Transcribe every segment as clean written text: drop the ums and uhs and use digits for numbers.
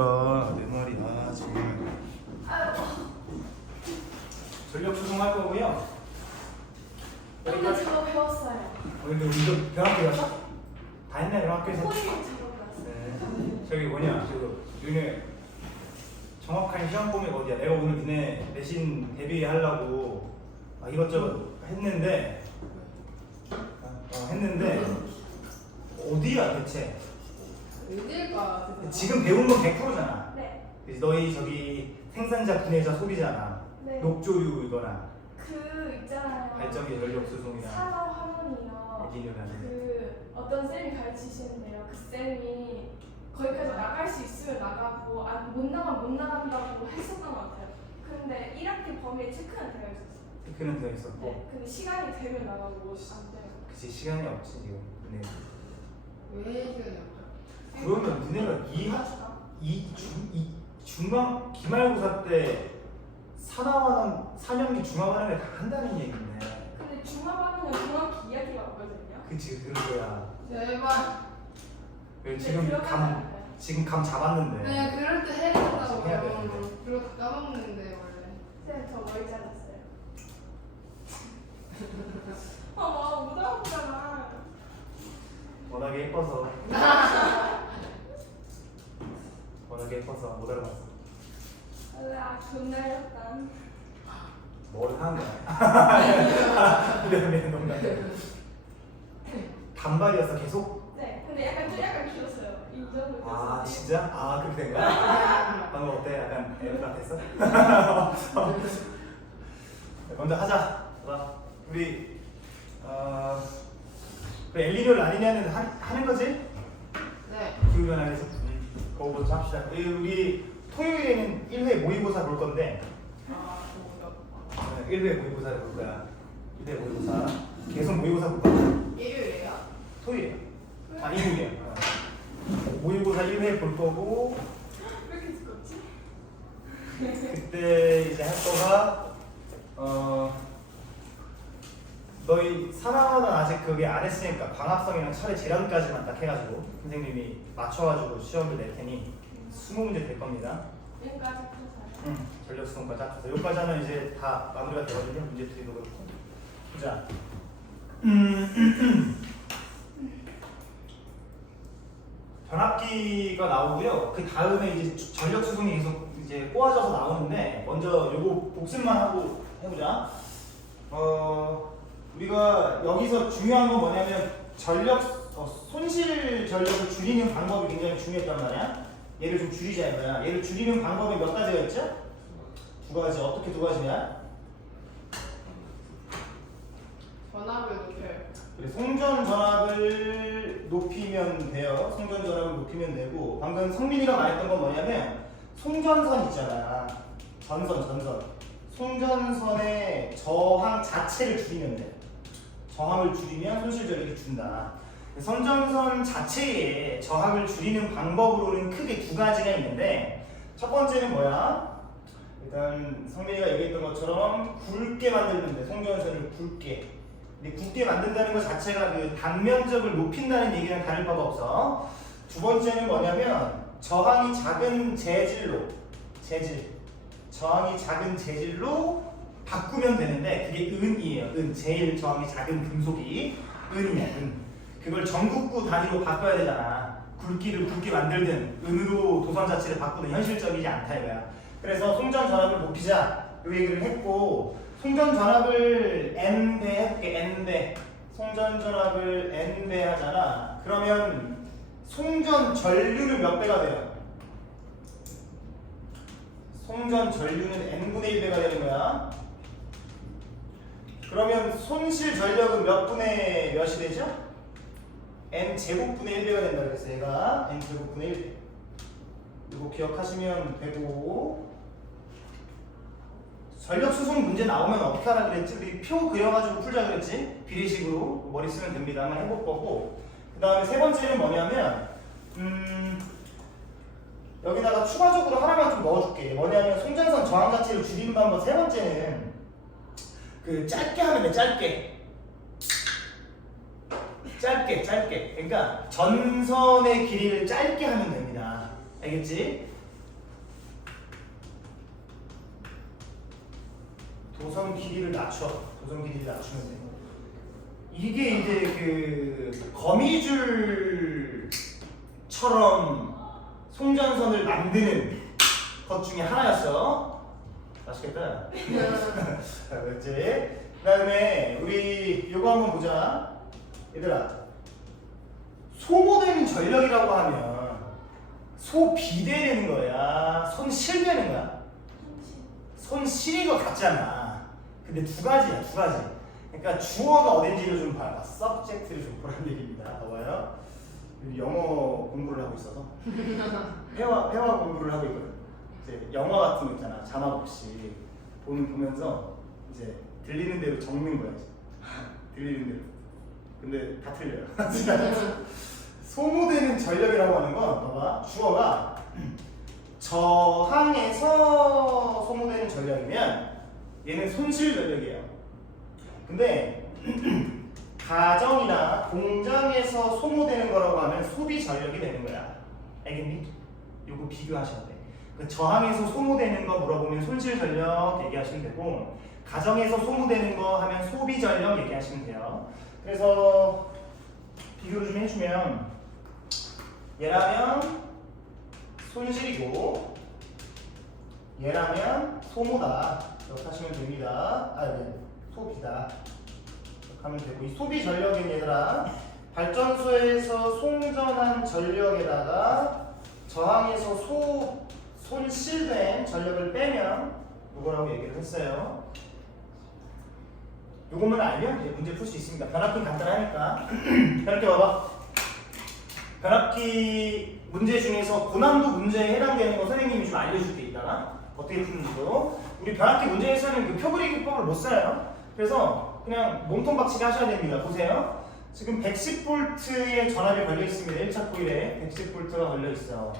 그러니까 내 말이야 지금. 전력 수송할 거고요. 근데 저거 배웠어요. 근데 우리도 병학교 갔어? 다 했네 병학교에서. 코딩 저거 배웠어요. 네. 저기 뭐냐 지금 너네 정확한 시험 범위가 어디야? 내가 오늘 너네 내신 대비하려고 이것저것 했는데 어디야 대체? 어딜까? 지금 배운 건 100%잖아. 네. 너희 저기 생산자, 분해자, 소비자나 네. 녹조류 이거나 그 있잖아요. 발전기 전력 수송이나 산업 학문이요. 얘기는 그 어떤 쌤이 가르치시는데요. 그 쌤이 거기까지 나갈 수 있으면 나가고 못 나가면 못 나간다고 했었던 것 같아요. 근데 1학기 범위에 체크는 되어 있었어요. 체크는 되어 있었고. 네. 근데 시간이 되면 나가고 안 되면. 그치 시간이 없지 지금. 네. 왜 시간이 없죠? 그러면 너네가 중간 기말고사 때 사나워는 4년기 중화하는 게 다 한다는 얘기네. 근데 중화반응은 정확히 이야기가 없거든요. 그치 그런 거야. 제발. 그래, 네, 지금 감 잡았는데. 네, 그럴 때 해야 된다고요. 해야 되는데. 그거 다 까먹는데 원래. 쌤, 저 머리 잘랐어요. 못 알아보잖아. 워낙에 예뻐서. 워낙에 예뻐서 못 알아봤어. 존나 yar렸다. 뭘 하는 거야? 미안 농담. 단발이었어 계속? 네, 근데 약간 길었어요. 이 정도. 아 진짜? 그렇게 된 거야? 방금 어때? 약간 애들 같았어? 먼저 하자. 봐. 우리 그 엘니뇨 라니냐는 하는 거지? 네. 기후변화에서 그거부터 합시다. 우리 토요일에는 1회 모의고사 볼 건데 1회 모의고사를 볼 거야. 1회 모의고사. 계속 모의고사 볼 거야. 일요일이에요? 토요일이야. 일요일이야. 모의고사 1회 볼 거고 왜 이렇게 두껍지? 그때 이제 할 거가 너희 산하는 아직 그게 안 했으니까 광합성이랑 철의 재련까지만 딱 해가지고 선생님이 맞춰가지고 시험을 낼 테니 20문제 될 겁니다. 여기까지 풀어서요. 전력 수송까지 합쳐서 여기까지 하면 이제 다 마무리가 되거든요. 문제 풀이도 그렇고. 자, 변압기가 나오고요. 그 다음에 이제 전력 수송이 계속 이제 꼬아져서 나오는데 먼저 요거 복습만 하고 해보자. 우리가 여기서 중요한 건 뭐냐면 손실 전력을 줄이는 방법이 굉장히 중요했단 말이야. 얘를 좀 줄이자 이거야. 얘를 줄이는 방법이 몇 가지가 있죠? 두 가지. 어떻게 두 가지냐? 전압을 높여요. 그래, 송전 전압을 높이면 돼요. 송전 전압을 높이면 되고 방금 성민이가 말했던 건 뭐냐면 송전선 있잖아. 전선. 송전선의 저항 자체를 줄이면 돼. 저항을 줄이면 손실 전력이 준다. 선전선 자체의 저항을 줄이는 방법으로는 크게 두 가지가 있는데 첫 번째는 뭐야? 일단 성민이가 얘기했던 것처럼 굵게 만들면 돼. 송전선을 굵게. 근데 굵게 만든다는 것 자체가 그 단면적을 높인다는 얘기는 다를 바가 없어. 두 번째는 뭐냐면 저항이 작은 저항이 작은 재질로 바꾸면 되는데 그게 은이에요. 제일 저항이 작은 금속이 은이야. 그걸 전국구 단위로 바꿔야 되잖아. 굵기를 굵게 만들든 은으로 도선 자체를 바꾸든 현실적이지 않다 이거야. 그래서 송전 전압을 높이자 이 얘기를 했고 송전 전압을 n배 해볼게. n배. 송전 전압을 n배 하잖아. 그러면 송전 전류는 몇 배가 돼요? 송전 전류는 n분의 1배가 되는 거야. 그러면 손실 전력은 몇 분의 몇이 되죠? n 제곱분의 1배가 된다 그랬어. 얘가 n 제곱분의 1배. 이거 기억하시면 되고 전력 수송 문제 나오면 어떻게 하라 그랬지? 우리 표 그려가지고 풀자 그랬지? 비례식으로 머리 쓰면 됩니다. 한번 해볼 거고 그 다음에 세 번째는 뭐냐면 여기다가 추가적으로 하나만 좀 넣어줄게. 뭐냐면 송전선 저항 자체를 줄이는 방법 세 번째는 그 짧게 하면 돼. 짧게. 그러니까 전선의 길이를 짧게 하면 됩니다. 알겠지? 도선 길이를 낮춰. 도선 길이를 낮추면 돼. 이게 이제 그 거미줄처럼 송전선을 만드는 것 중에 하나였어. 맛있겠다. 그렇지? 그 다음에 우리 요거 한번 보자. 얘들아, 소모되는 전력이라고 하면 소비대되는 거야? 손실되는 거야? 손실인 것 같잖아. 근데 두 가지야, 두 가지. 그러니까 주어가 어딘지를 좀 봐봐. subject를 좀 보라는 얘기입니다. 봐봐요. 영어 공부를 하고 있어서 회화 공부를 하고 있거든. 이제 영화 같은 거 있잖아. 자막 없이 보면서 이제 들리는 대로 적는 거야. 들리는 대로. 근데 다 틀려요. 소모되는 전력이라고 하는 건 봐봐. 주어가 저항에서 소모되는 전력이면 얘는 손실 전력이에요. 근데 가정이나 공장에서 소모되는 거라고 하면 소비 전력이 되는 거야. 알겠니? 요거 비교하셔야 돼. 그 저항에서 소모되는 거 물어보면 손실 전력 얘기하시면 되고, 가정에서 소모되는 거 하면 소비 전력 얘기하시면 돼요. 그래서 비교를 좀 해주면, 얘라면 손실이고 얘라면 소모다. 이렇게 하시면 됩니다. 네. 소비다. 이렇게 하면 되고, 이 소비 전력인 얘들아, 발전소에서 송전한 전력에다가 저항에서 손실된 전력을 빼면 이거라고 얘기를 했어요. 이것만 알면 이제 문제 풀 수 있습니다. 변압기 간단하니까. 이렇게 봐봐. 변압기 문제 중에서 고난도 문제에 해당되는 거 선생님이 좀 알려줄게. 이따가 어떻게 푸는지도. 우리 변압기 문제에서는 그 표 그리기법을 못 써요. 그래서 그냥 몸통 박치기 하셔야 됩니다. 보세요. 지금 110V의 전압이 걸려 있습니다. 1차 코일에 110V가 걸려 있어.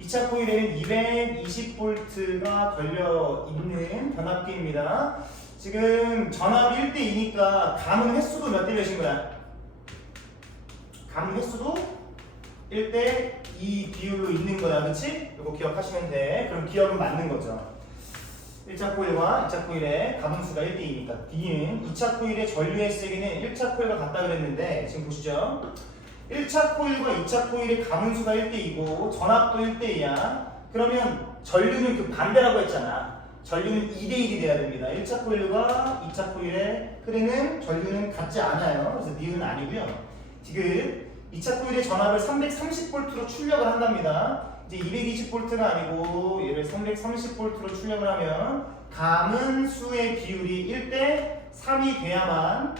2차 코일에는 220V가 걸려 있는 변압기입니다. 지금 전압이 1대2니까 감은 횟수도 몇 대 몇인 거야? 감 횟수도 1대2 비율로 있는 거야. 그치? 이거 기억하시면 돼. 그럼 기억은 맞는 거죠. 1차 코일과 2차 코일의 가분수가 1대2니까 D는 2차 코일의 전류의 세기는 1차 코일과 같다 그랬는데 지금 보시죠. 1차 코일과 2차 코일의 가분수가 1대2고 전압도 1대2야. 그러면 전류는 그 반대라고 했잖아. 전류는 2대1이 돼야 됩니다. 1차 코일과 2차 코일에 흐르는 전류는 같지 않아요. 그래서 니은 아니고요. 지금 2차 코일의 전압을 330V로 출력을 한답니다. 이제 220V가 아니고 얘를 330V로 출력을 하면 감은 수의 비율이 1대3이 돼야만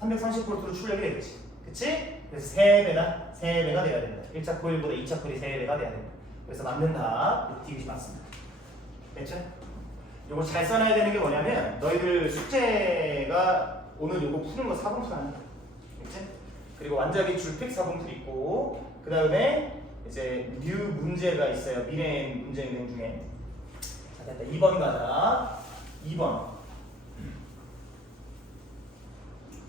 330V로 출력이 되겠지. 그치? 그래서 3배가 돼야 된다. 1차 코일보다 2차 코일이 3배가 돼야 된다. 그래서 맞는 답 디귿이 맞습니다. 됐죠? 요거 잘 써놔야 되는 게 뭐냐면 너희들 숙제가 오늘 요거 푸는 거 4분풀 하는 거야. 됐지? 그리고 완자기 줄픽 4분풀 있고 그 다음에 이제 뉴 문제가 있어요. 미래 문제 있는 중에. 자, 됐다. 2번 가자. 2번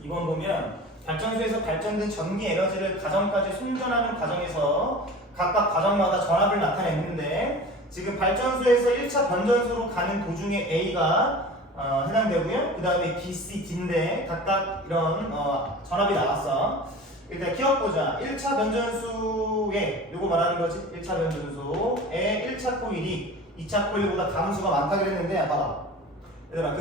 보면 발전소에서 발전된 전기 에너지를 가정까지 송전하는 과정에서 각각 과정마다 전압을 나타냈는데 지금 발전소에서 1차 변전소로 가는 도중에 A가 해당되고요. 그 다음에 B, C, D인데 각각 이런 전압이 나왔어. 일단 기억 보자. 1차 변전소에 요거 말하는 거지. 1차 변전소에 1차 코일이 2차 코일보다 가분수가 많다 그랬는데 봐봐. 얘들아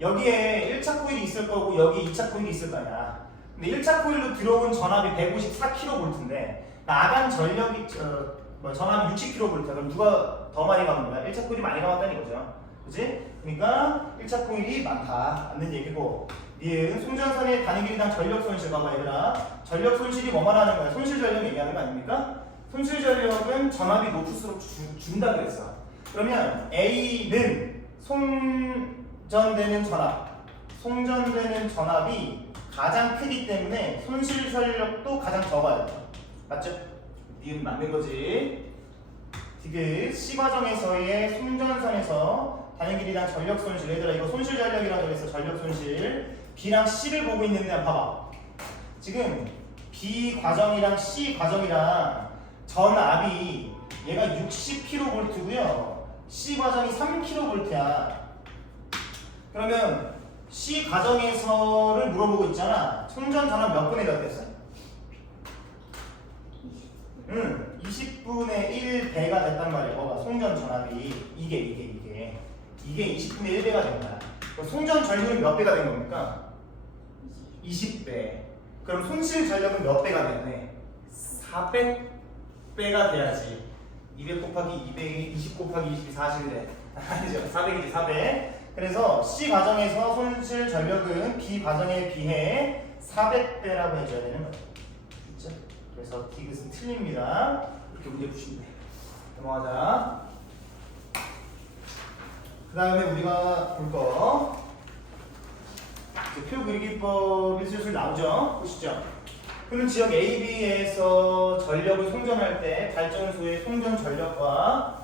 여기에 1차 코일이 있을 거고 여기 2차 코일이 있을 거 아니야. 근데 1차 코일로 들어온 전압이 154kV인데 나간 전력이 전압이 60kV. 그럼 누가 더 많이 가는 거야? 1차 코일이 많이 가봤다는 거죠. 그치? 그러니까 1차 코일이 많다. 맞는 얘기고. 니은 송전선의 단위 길이당 전력 손실 봐봐 얘들아. 전력 손실이 뭐만 하는 거야? 손실 전력 얘기하는 거 아닙니까? 손실 전력은 전압이 높을수록 준다 그랬어. 그러면 A는 송전되는 전압이 가장 크기 때문에 손실 전력도 가장 적어야 돼. 맞죠? 니은 맞는 거지. 디귿 C 과정에서의 송전선에서 단위 길이당 전력 손실. 얘들아 이거 손실 전력이라고 해서 전력 손실. B랑 C를 보고 있는데 봐봐. 지금 B 과정이랑 C 과정이랑 전압이 얘가 60kV고요. C 과정이 3kV야. 그러면 C 과정에서를 물어보고 있잖아. 송전 전압 몇 분의 몇 됐어? 20분의 1배가 됐단 말이야. 뭐가? 송전 전압이 이게 20분의 1배가 된 거야. 그럼 송전 전류는 몇 배가 된 겁니까? 20배. 그럼 손실 전력은 몇 배가 되네? 400배가 돼야지. 200 곱하기 200이 20 곱하기 20이 40이래. 아니죠. 400이지 400. 그래서 C 과정에서 손실 전력은 B 과정에 비해 400배라고 해줘야 되는 거죠. 그렇죠? 그래서 디귿은 틀립니다. 이렇게 문제 푸시면 돼. 넘어가자. 그 다음에 우리가 볼 거. 표 그리기법이 슬슬 나오죠. 보시죠. 그는 지역 AB에서 전력을 송전할 때 발전소의 송전 전력과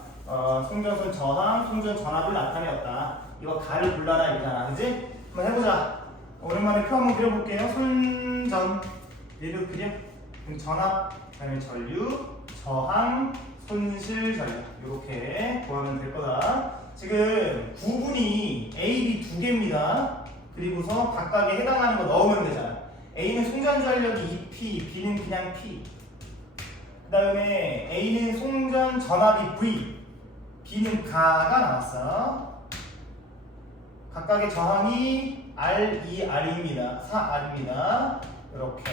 송전선 저항, 송전 전압을 나타내었다. 이거 가를 불러라 이잖아, 그지? 한번 해보자. 오랜만에 표 한번 그려볼게요. 손전 얘도 그려. 전압, 그다음에 전류, 저항, 손실 전력 이렇게 구하면 될 거다. 지금 구분이 A, B 두 개입니다. 그리고서 각각에 해당하는 거 넣으면 되잖아. A는 송전 전력이 2P, B는 그냥 P. 그 다음에 A는 송전 전압이 V, B는 가가 나왔어. 각각의 저항이 R, 2R입니다. 4R입니다. 이렇게.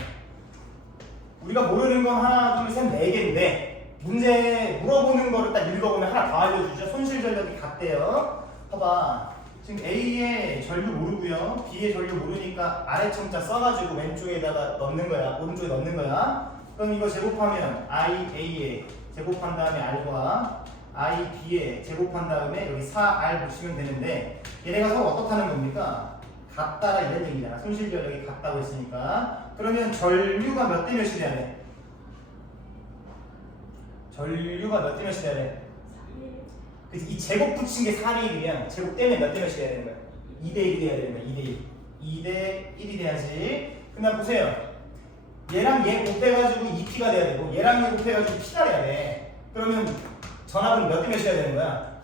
우리가 모르는 건 하나, 둘, 셋, 네 개인데 문제 물어보는 거를 딱 읽어보면 하나 더 알려주죠. 손실 전력이 같대요. 봐봐. 지금 A의 전류 모르고요. B의 전류 모르니까 아래 첨자 써가지고 왼쪽에다가 넣는 거야. 오른쪽에 넣는 거야. 그럼 이거 제곱하면 IA에 제곱한 다음에 R과 IB에 제곱한 다음에 여기 4R 보시면 되는데 얘네가 서로 어떻다는 겁니까? 같다라 이런 얘기잖아. 손실 전력이 같다고 했으니까. 그러면 전류가 몇 대 몇이 돼야 돼? 전류가 몇 대 몇이 돼야 돼? 그래서 이 제곱 붙인 게 4대 1이면 제곱 떼면 몇 대 몇이 돼야 되는 거야? 2대 1이 돼야 되는 거야. 2대 1. 2대 1이 돼야지. 그냥 보세요. 얘랑 얘 곱해가지고 2P가 돼야 되고 얘랑 얘 곱해가지고 P가 돼야 돼. 그러면 전압은 몇 대 몇이 돼야 되는 거야?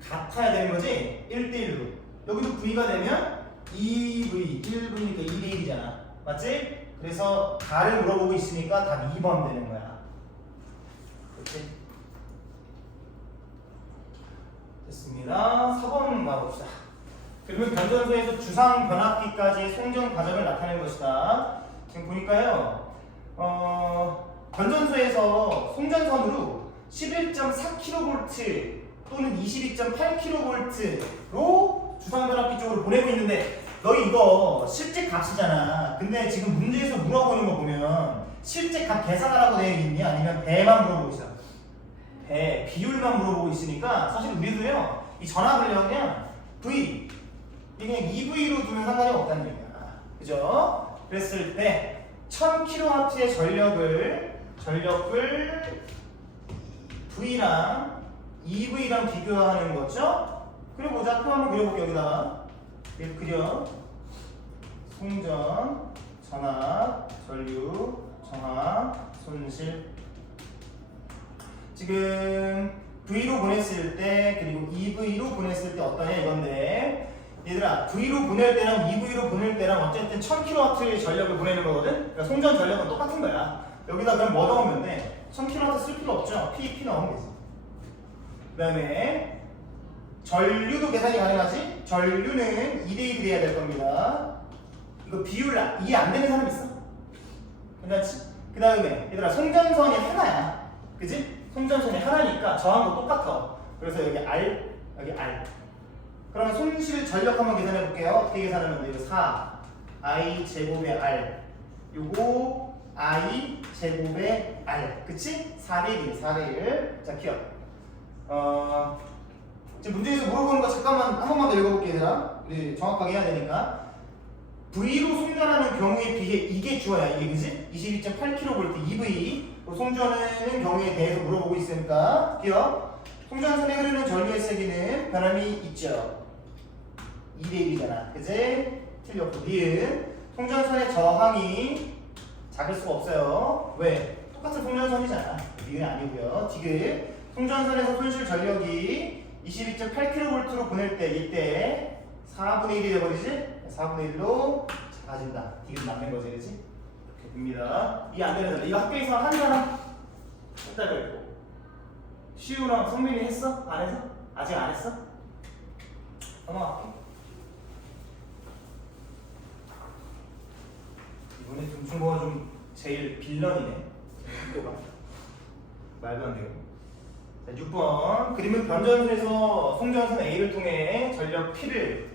같아야 되는 거지? 1대 1로. 여기도 V가 되면 2V, 1V니까 2대 1이잖아. 맞지? 그래서 가를 물어보고 있으니까 답 2번 되는 거야. 그렇지? 됐습니다. 4번 가봅시다. 그리고 변전소에서 주상 변압기까지의 송전 과정을 나타낸 것이다. 지금 보니까요. 변전소에서 송전선으로 11.4kV 또는 22.8kV로 주상 변압기 쪽으로 보내고 있는데 너희 이거 실제 값이잖아. 근데 지금 문제에서 물어보는 거 보면 실제 값 계산하라고 되어 있니? 아니면 배만 물어보고 있어? 배, 비율만 물어보고 있으니까 사실 우리도요 이 전압을 그냥 V 이게 그냥 2V로 두면 상관이 없다는 얘기야. 그죠? 그랬을 때 1000kW의 전력을 V랑 2V랑 비교하는 거죠? 그려보자. 표 한번 그려볼게. 여기다가 이렇게 그려. 송전, 전압, 전류, 저항, 손실. 지금 V로 보냈을 때 그리고 2V로 보냈을 때 어떠냐 이건데 얘들아 V로 보낼 때랑 2V로 보낼 때랑 어쨌든 1000kW의 전력을 보내는 거거든? 그러니까 송전 전력은 똑같은 거야. 여기다 그럼 뭐 넣으면 돼? 1000kW 쓸 필요 없죠? P 넣으면 되지. 그 다음에 전류도 계산이 가능하지? 전류는 2대1이 돼야 될 겁니다. 이거 비율 이해 안 되는 사람 있어? 괜찮지? 그 다음에 얘들아 송전선이 하나야. 그지? 송전선이 하나니까 저항도 똑같아. 그래서 여기 R, 여기 R. 그러면 손실 전력 한번 계산해 볼게요. 어떻게 계산하면 돼? 이거 4 I 제곱의 R 요거 I 제곱의 R 그치? 4대 1 4대 1. 자 기억 지금 문제에서 물어보는 거 잠깐만 한 번만 더 읽어볼게요. 얘들아 우리 정확하게 해야 되니까 V로 송전하는 경우에 비해 이게 주어야 이게 그지? 22.8kV EV 송전하는 경우에 대해서 물어보고 있으니까 기억 송전선에 흐르는 전류의 세기는 변함이 있죠. 2대1이잖아. 그지? 틀렸고 니은 송전선의 저항이 작을 수가 없어요. 왜? 똑같은 송전선이잖아. 니은 아니고요. 디귿 송전선에서 손실 전력이 22.8kV로 보낼 때 이때 4분의 1이 돼버리지? 4분의 1로 작아진다. 디귿 남는 거지, 그지? 이렇게 됩니다. 이해 안 되는 사람. 이거 학교에서 한 사람 했다고 했고. 시우랑 성민이 했어? 안 했어? 아직 안 했어? 넘어갈게. 이번에 좀 중국어가 좀 제일 빌런이네. 학교가. 말도 안 되고. 자, 6번. 그림은 변전소에서 송전선 A를 통해 전력 P를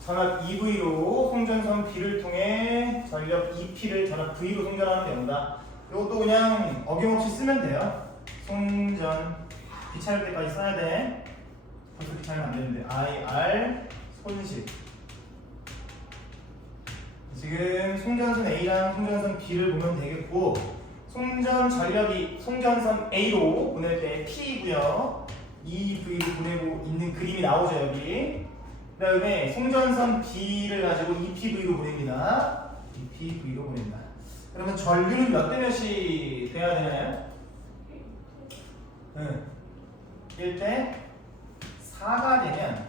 전압 EV로 송전선 B를 통해 전력 EP를 전압 V로 송전하는 경우다. 이것도 그냥 어김없이 쓰면 돼요. 송전 귀찮을 때까지 써야 돼. 벌써 귀찮으면 안 되는데 IR 손실. 지금 송전선 A랑 송전선 B를 보면 되겠고 송전 전력이 송전선 A로 보낼 때 P고요. EV로 보내고 있는 그림이 나오죠 여기. 그 다음에 송전선 B를 가지고 EPV로 보냅니다. EPV로 보낸다. 그러면 전류는 몇 대 몇이 돼야 되나요? 1대 4가 되면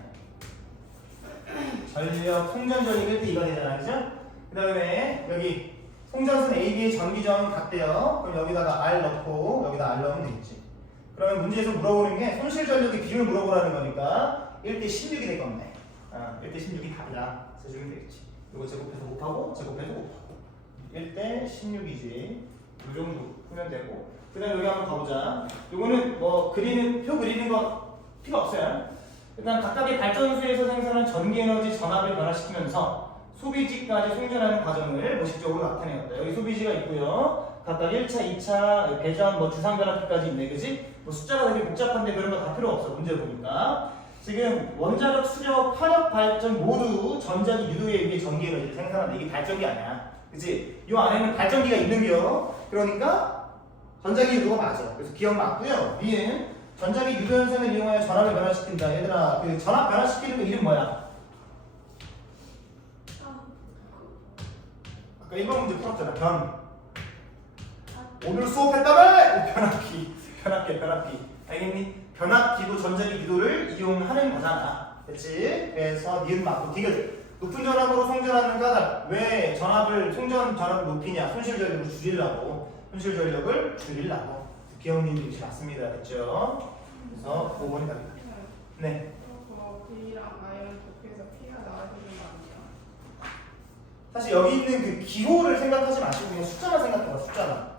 전력 송전 전력이 1대 2가 되잖아요. 그죠? 그 다음에 여기 송전선 AB의 전기저항이 같대요. 그럼 여기다가 R 넣고 여기다 R 넣으면 되겠지. 그러면 문제에서 물어보는 게 손실 전력의 비율을 물어보라는 거니까 1대 16이 될 건데 1대 16이 답이다. 써주면 되겠지. 이거 제곱해서 곱하고 제곱해서 곱하고 1대 16이지. 이 정도 풀면 되고 그 다음에 여기 한번 가보자. 이거는 뭐 그리는 표 그리는 거 필요 없어요. 일단 각각의 발전소에서 생산한 전기에너지 전압을 변화시키면서 소비지까지 송전하는 과정을 모식적으로 나타내었다. 여기 소비지가 있고요. 각각 1차, 2차, 배전, 뭐 주상변압기까지 있네, 그지? 뭐 숫자가 되게 복잡한데 그런 거 다 필요 없어. 문제 보니까. 지금 원자력, 수력, 화력 발전 모두 전자기 유도에 의해 전기에너지를 생산한다. 이게 발전기 아니야. 그치? 이 안에는 발전기가 있는겨. 그러니까 전자기 유도가 맞아. 그래서 기억 맞고요. 위엔 전자기 유도 현상을 이용하여 전압을 변화시킨다. 얘들아, 그 전압 변화시키는 거 이름 뭐야? 아까 1번 문제 풀었잖아. 오늘 수업했다며! 변압기. 알겠니? 변압기도 전자기 유도를 이용하는 거잖아. 그치? 그래서 니은 맞고 디귿. 높은 전압으로 송전하는가? 왜 송전 전압을 높이냐? 손실 전력을 줄이려고. 기억님 역시 맞습니다. 됐죠? 그래서 5번이 답이다. 네. B랑 I랑 곱해서 P가 나와주는 거 아니야? 사실 여기 있는 그 기호를 생각하지 마시고 그냥 숫자만 생각해봐. 숫자만.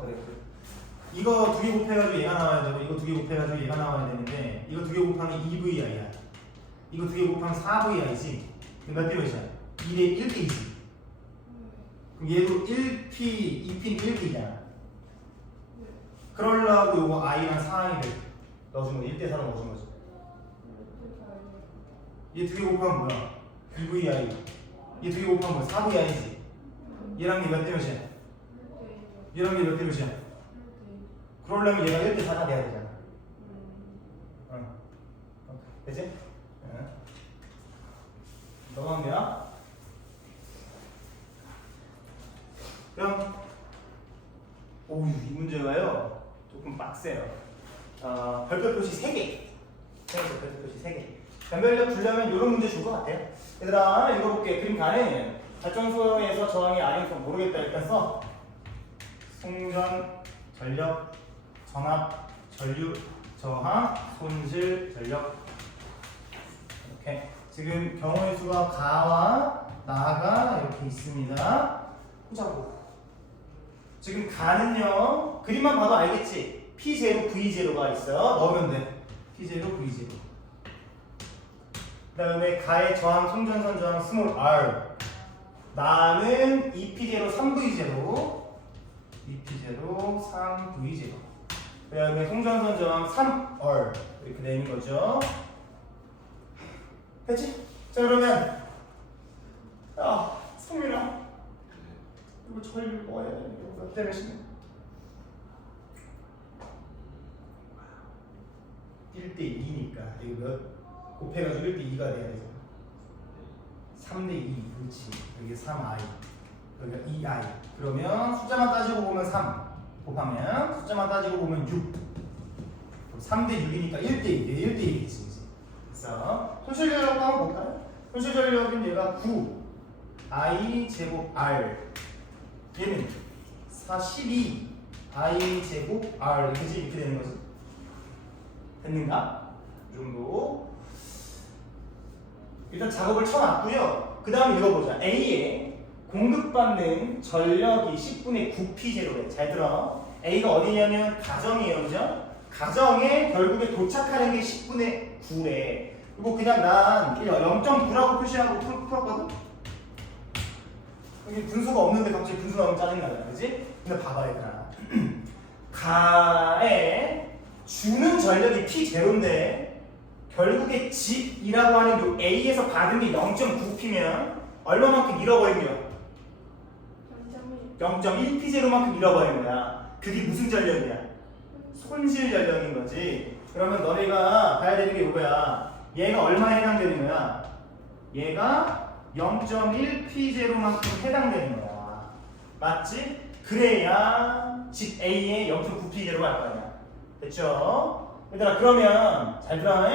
그래. 이거 두 개 곱해가지고 얘가 나와야 되고 이거 두 개 곱해가지고 얘가 나와야 되는데 이거 두 개 곱하면 2VI야. 이거 두 개 곱하면 4VI지. 몇 대 몇이야? 2대 1대 2지. 그럼 얘도 1P, 2P는 1P잖아. 그러려고 요거 I랑 4I를 넣어준 거 1대 4로 넣어준 거지. 얘 두 개 곱하면 뭐야? 2VI. 얘 두 개 곱하면 뭐야? 4VI지. 얘랑 얘 몇 대 몇이야? 얘랑 얘 몇 대 몇이야? 그러려면 얘가 1대 4가 돼야 되잖아. 되지? 넘어갑니다. 그럼 이 문제가요 조금 빡세요. 별표 표시 3개. 별표 표시 3개. 변별력 주려면 이런 문제 줄 것 같아요. 얘들아 읽어볼게. 그림 가는 발전소에서 저항이 R인 모르겠다. 일단 써. 송전, 전력, 전압, 전류, 저항, 손실, 전력. 이렇게 지금 경우의 수가 가와 나가 이렇게 있습니다. 보자고. 지금 가는요 그림만 봐도 알겠지? P0, V0가 있어요. 넣으면 돼. P0, V0. 그 다음에 가의 저항, 송전선 저항 스몰 r. 나는 2P0, 3V0. 2P0, 3V0. 그 다음에 송전선 저항 3R. 이렇게 되는 거죠. 됐지? 자 그러면 성민아 이거 전류 뭐야? 이거 몇 대 몇이냐? 1대 2니까 이거 몇 곱해가지고 1대 2가 돼야 되잖아. 3대 2 그렇지. 여기 3i 여기가 2i. 그러면 숫자만 따지고 보면 3 곱하면 숫자만 따지고 보면 6. 3대 6이니까 1대 2. 1대 2겠지. 그래서 손실 전력도 한번 볼까요? 손실 전력은 얘가 9 I 제곱 R, 얘는 42 I 제곱 R, 그지? 이렇게 되는 거지. 됐는가? 이 정도. 일단 작업을 쳐놨고요. 그 다음 읽어보자. A에 공급받는 전력이 10분의 9P0래. 잘 들어. A가 어디냐면 가정이에요. 그죠? 가정에 결국에 도착하는 게 10분의 9래. 그리고 그냥 난 0.9라고 표시하고 풀었거든? 여기 분수가 없는데 갑자기 분수 나오면 짜증나잖아. 그지? 근데 봐봐 얘들아. 가에 주는 전력이 P0인데 결국에 집이라고 하는 요 A에서 받은 게 0.9P면 얼마만큼 잃어버린 거야? 0.1P0만큼 잃어버린 거야. 그게 무슨 전력이야? 손실 전력인 거지. 그러면 너네가 봐야 되는 게 이거야. 얘가 얼마에 해당되는 거야? 얘가 0.1P0만큼 해당되는 거야. 맞지? 그래야 집 A에 0.9P0가 할 거 아니야. 됐죠? 얘들아 그러면 잘 들어.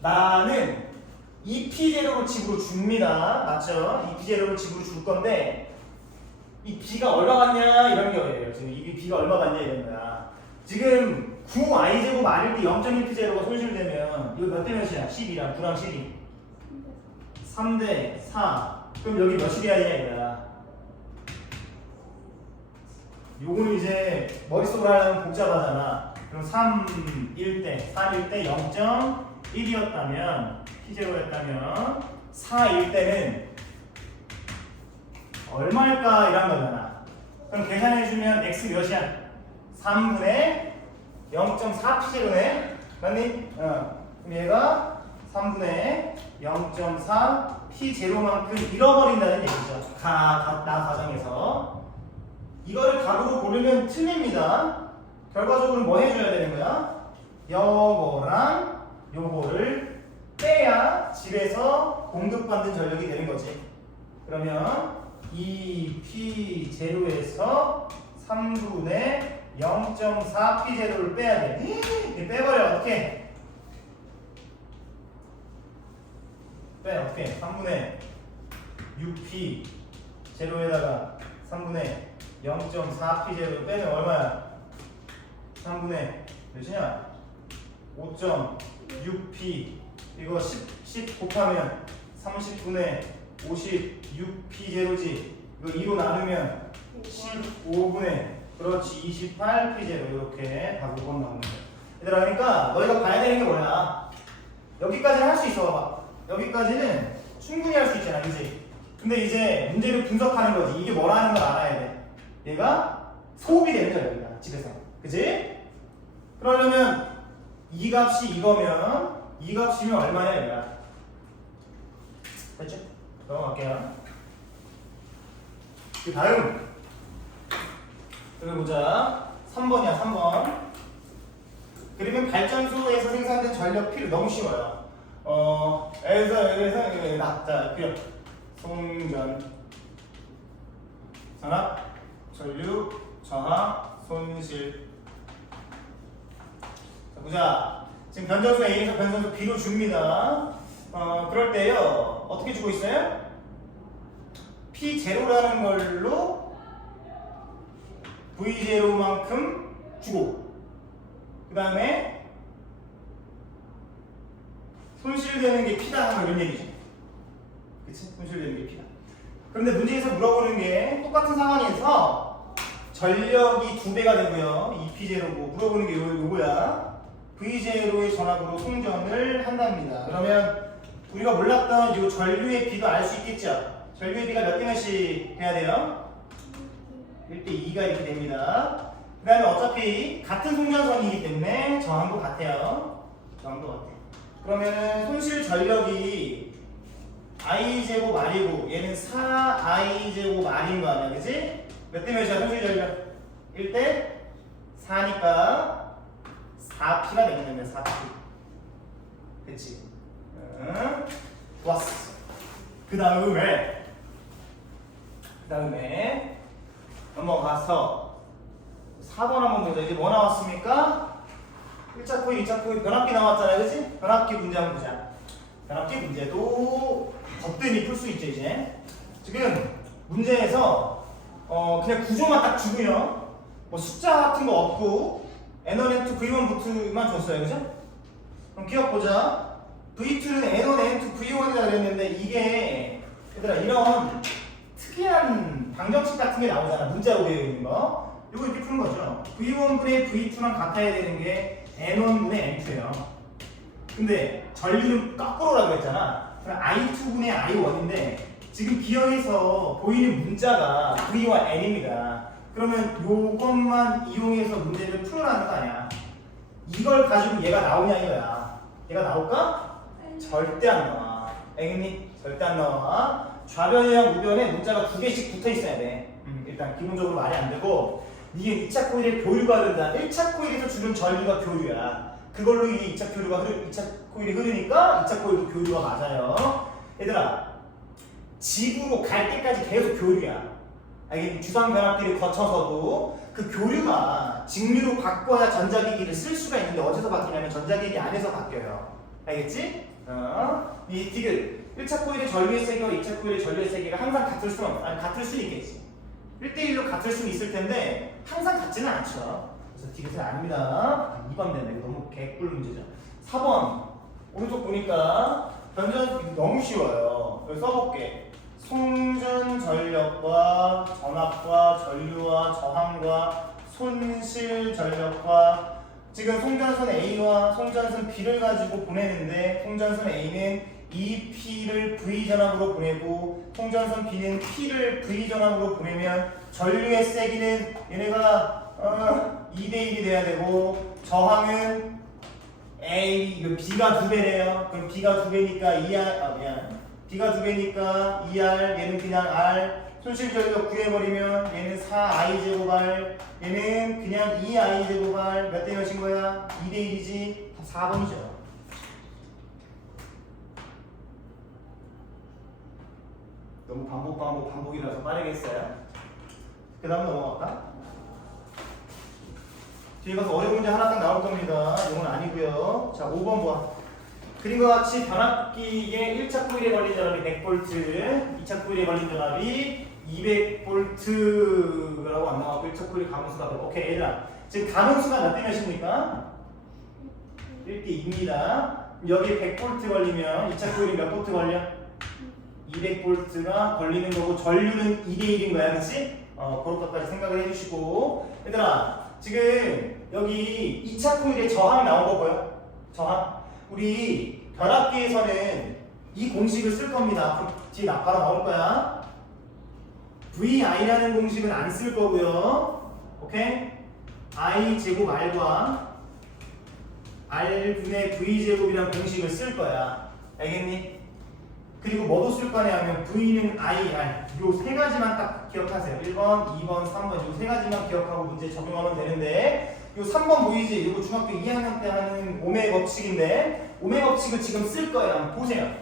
나는 2P0로 집으로 줍니다. 맞죠? 2P0로 집으로 줄 건데 이 B가 얼마 받냐 이런 거예요. 지금 이게 B가 얼마 받냐 이런 거야. 지금 9i제곱 아닐 때 0.1P0가 손실되면 이거 몇 대 몇이야? 12랑 9랑 12 3대 4. 그럼 여기 몇이 돼야 되냐 이거야. 요거는 이제 머릿속으로 하면 복잡하잖아. 그럼 3, 1대 3일 때 0.1이었다면 P0였다면 4일 때는 얼마일까 이런 거잖아. 그럼 계산해주면 X 몇이야? 3분의 0.4P0네. 맞니? 그럼 얘가 3분의 0.4P0만큼 잃어버린다는 얘기죠. 나 가정에서. 이거를 각으로 고르면 틀립니다. 결과적으로 뭐 해줘야 되는 거야? 요거랑 요거를 빼야 집에서 공급받는 전력이 되는 거지. 그러면 2P0에서 3분의 0.4P0를 빼야 돼. 빼버려. 어떻게? 빼. 어떻게? 3분의 6P0에다가 3분의 0.4P0를 빼면 얼마야? 3분의 몇이냐? 5.6P. 이거 10 곱하면 30분의 56P0지. 이거 2로 나누면 15분의 그렇지 28P0 이렇게 답 5번 나오는 거야. 얘들아 그러니까 너희가 봐야 되는 게 뭐야? 여기까지는 할 수 있어. 봐봐. 여기까지는 충분히 할 수 있잖아. 그지? 근데 이제 문제를 분석하는 거지. 이게 뭐라는 걸 알아야 돼. 얘가 소급이 되는 거야 여기가 집에서. 그지? 그러려면 이 값이 이거면 이 값이면 얼마냐 이거야. 됐죠? 넘어갈게요. 그 다음 여기 보자. 3번이야 3번. 그러면 발전소에서 생산된 전력 P를 너무 쉬워요. 여기서 낙자 그려 송전 산업 전류 저하 손실. 자, 보자. 지금 변전소 A에서 변전소 B로 줍니다. 그럴 때요 어떻게 주고 있어요? P0라는 걸로 V0만큼 주고 그 다음에 손실되는 게 P다 이런 얘기지. 그치? 손실되는 게 P다. 그런데 문제에서 물어보는 게 똑같은 상황에서 전력이 2배가 되고요 2P0고 물어보는 게 요거야. V0의 전압으로 송전을 한답니다. 그러면 우리가 몰랐던 이 전류의 비도 알 수 있겠죠? 전류의 비가 몇 대 몇이 돼야 돼요? 1대 2가 이렇게 됩니다. 그 다음에 어차피 같은 송전선이기 때문에 저항도 같아요. 저항도 같아. 그러면은 손실 전력이 i제곱 R이고 얘는 4i제곱 R인 거 아니야, 그치? 몇 대 몇이야 손실 전력? 1대 4니까 4P가 되겠네. 4P. 그치? 응? 좋았어. 그 다음에 넘어가서 4번 한번 보자. 이제 뭐 나왔습니까? 1차 코일, 2차 코일 변압기 나왔잖아요. 그치? 변압기 문제 한번 보자. 변압기 문제도 거뜬히 풀 수 있죠 이제. 지금 문제에서 그냥 구조만 딱 주고요. 뭐 숫자 같은 거 없고 N1, N2, V1부터만 줬어요, 그죠? 그럼 기억 보자. V2는 N1, N2, V1이라 그랬는데 이게 얘들아 이런 특이한 방정식 같은 게 나오잖아. 문자로 되어 있는 거. 이거 이렇게 푸는 거죠. V1분의 V2랑 같아야 되는 게 N1분의 N2예요. 근데 전류는 거꾸로라고 했잖아. 그럼 I2분의 I1인데 지금 기억에서 보이는 문자가 V와 N입니다. 그러면 요것만 이용해서 문제를 풀어라는 거 아니야. 이걸 가지고 얘가 나오냐 이거야. 얘가 나올까? 절대 안 나와. 알겠니? 절대 안 나와. 좌변이랑 우변에 문자가 2개씩 붙어 있어야 돼. 일단 기본적으로 말이 안 되고 이게 2차 코일의 교류가 흐른다. 1차 코일에서 주는 전류가 교류야. 그걸로 이게 2차 코일이 흐르니까 2차 코일도 교류가 맞아요. 얘들아, 집으로 갈 때까지 계속 교류야. 알겠니? 주상 변압기를 거쳐서도 그 교류가 직류로 바꿔야 전자기기를 쓸 수가 있는데 어디서 바뀌냐면 전자기기 안에서 바뀌어요. 알겠지? 이 디귿 1차 코일의 전류의 세계와 2차 코일의 전류의 세계가 항상 같을 수는 없어. 아니 같을 수는 있겠지. 1대1로 같을 수는 있을 텐데 항상 같지는 않죠. 그래서 디귿은 아닙니다. 2번 되네. 이거 너무 개꿀 문제죠. 4번 오른쪽 보니까 변전 너무 쉬워요. 여기 써볼게. 송전 전력과 전압과 전류와 저항과 손실 전력과 지금 송전선 A와 송전선 B를 가지고 보내는데 송전선 A는 이 P를 V 전압으로 보내고 송전선 B는 P를 V 전압으로 보내면 전류의 세기는 얘네가 2대1이 돼야 되고 저항은 B가 2배래요. 그럼 B가 2배니까 B가 2배니까 2R 얘는 그냥 R 손실 전력 구해버리면 얘는 4I 제곱 R 얘는 그냥 2I 제곱 R 몇 대 몇인 거야? 2대1이지 4번이죠. 너무 반복이라서 빠르게 했어요. 그 다음 넘어갈까? 뒤에 가서 어려운 문제 하나 딱 나올 겁니다. 이건 아니고요. 자 5번 봐. 그림과 같이 변압기의 1차 코일에 걸린 전압이 100V, 2차 코일에 걸린 전압이 200V라고 안 나오고 1차 코일 가문수가 그래. 오케이 얘들아. 지금 가문수가 몇 대 몇입니까? 1대2입니다. 여기 100V 걸리면 2차 코일이 몇 볼트 걸려? 200V가 걸리는 거고 전류는 2대1인 거야, 그치? 그런 것까지 생각을 해주시고 얘들아 지금 여기 2차 코일에 저항 나온 거 보여? 저항? 우리 변압기에서는 이 공식을 쓸 겁니다. 앞으로 뒤에 바로 나올 거야. VI라는 공식은 안 쓸 거고요. 오케이? I 제곱 R과 R분의 V 제곱이라는 공식을 쓸 거야. 알겠니? 그리고 뭐도 쓸 거냐면 V는 I, R 요 세 가지만 딱 기억하세요. 1번, 2번, 3번 요 세 가지만 기억하고 문제 적용하면 되는데 요 3번 보이지? 이거 중학교 2학년 때 하는 오메 법칙인데 오메 법칙을 지금 쓸 거예요. 한번 보세요.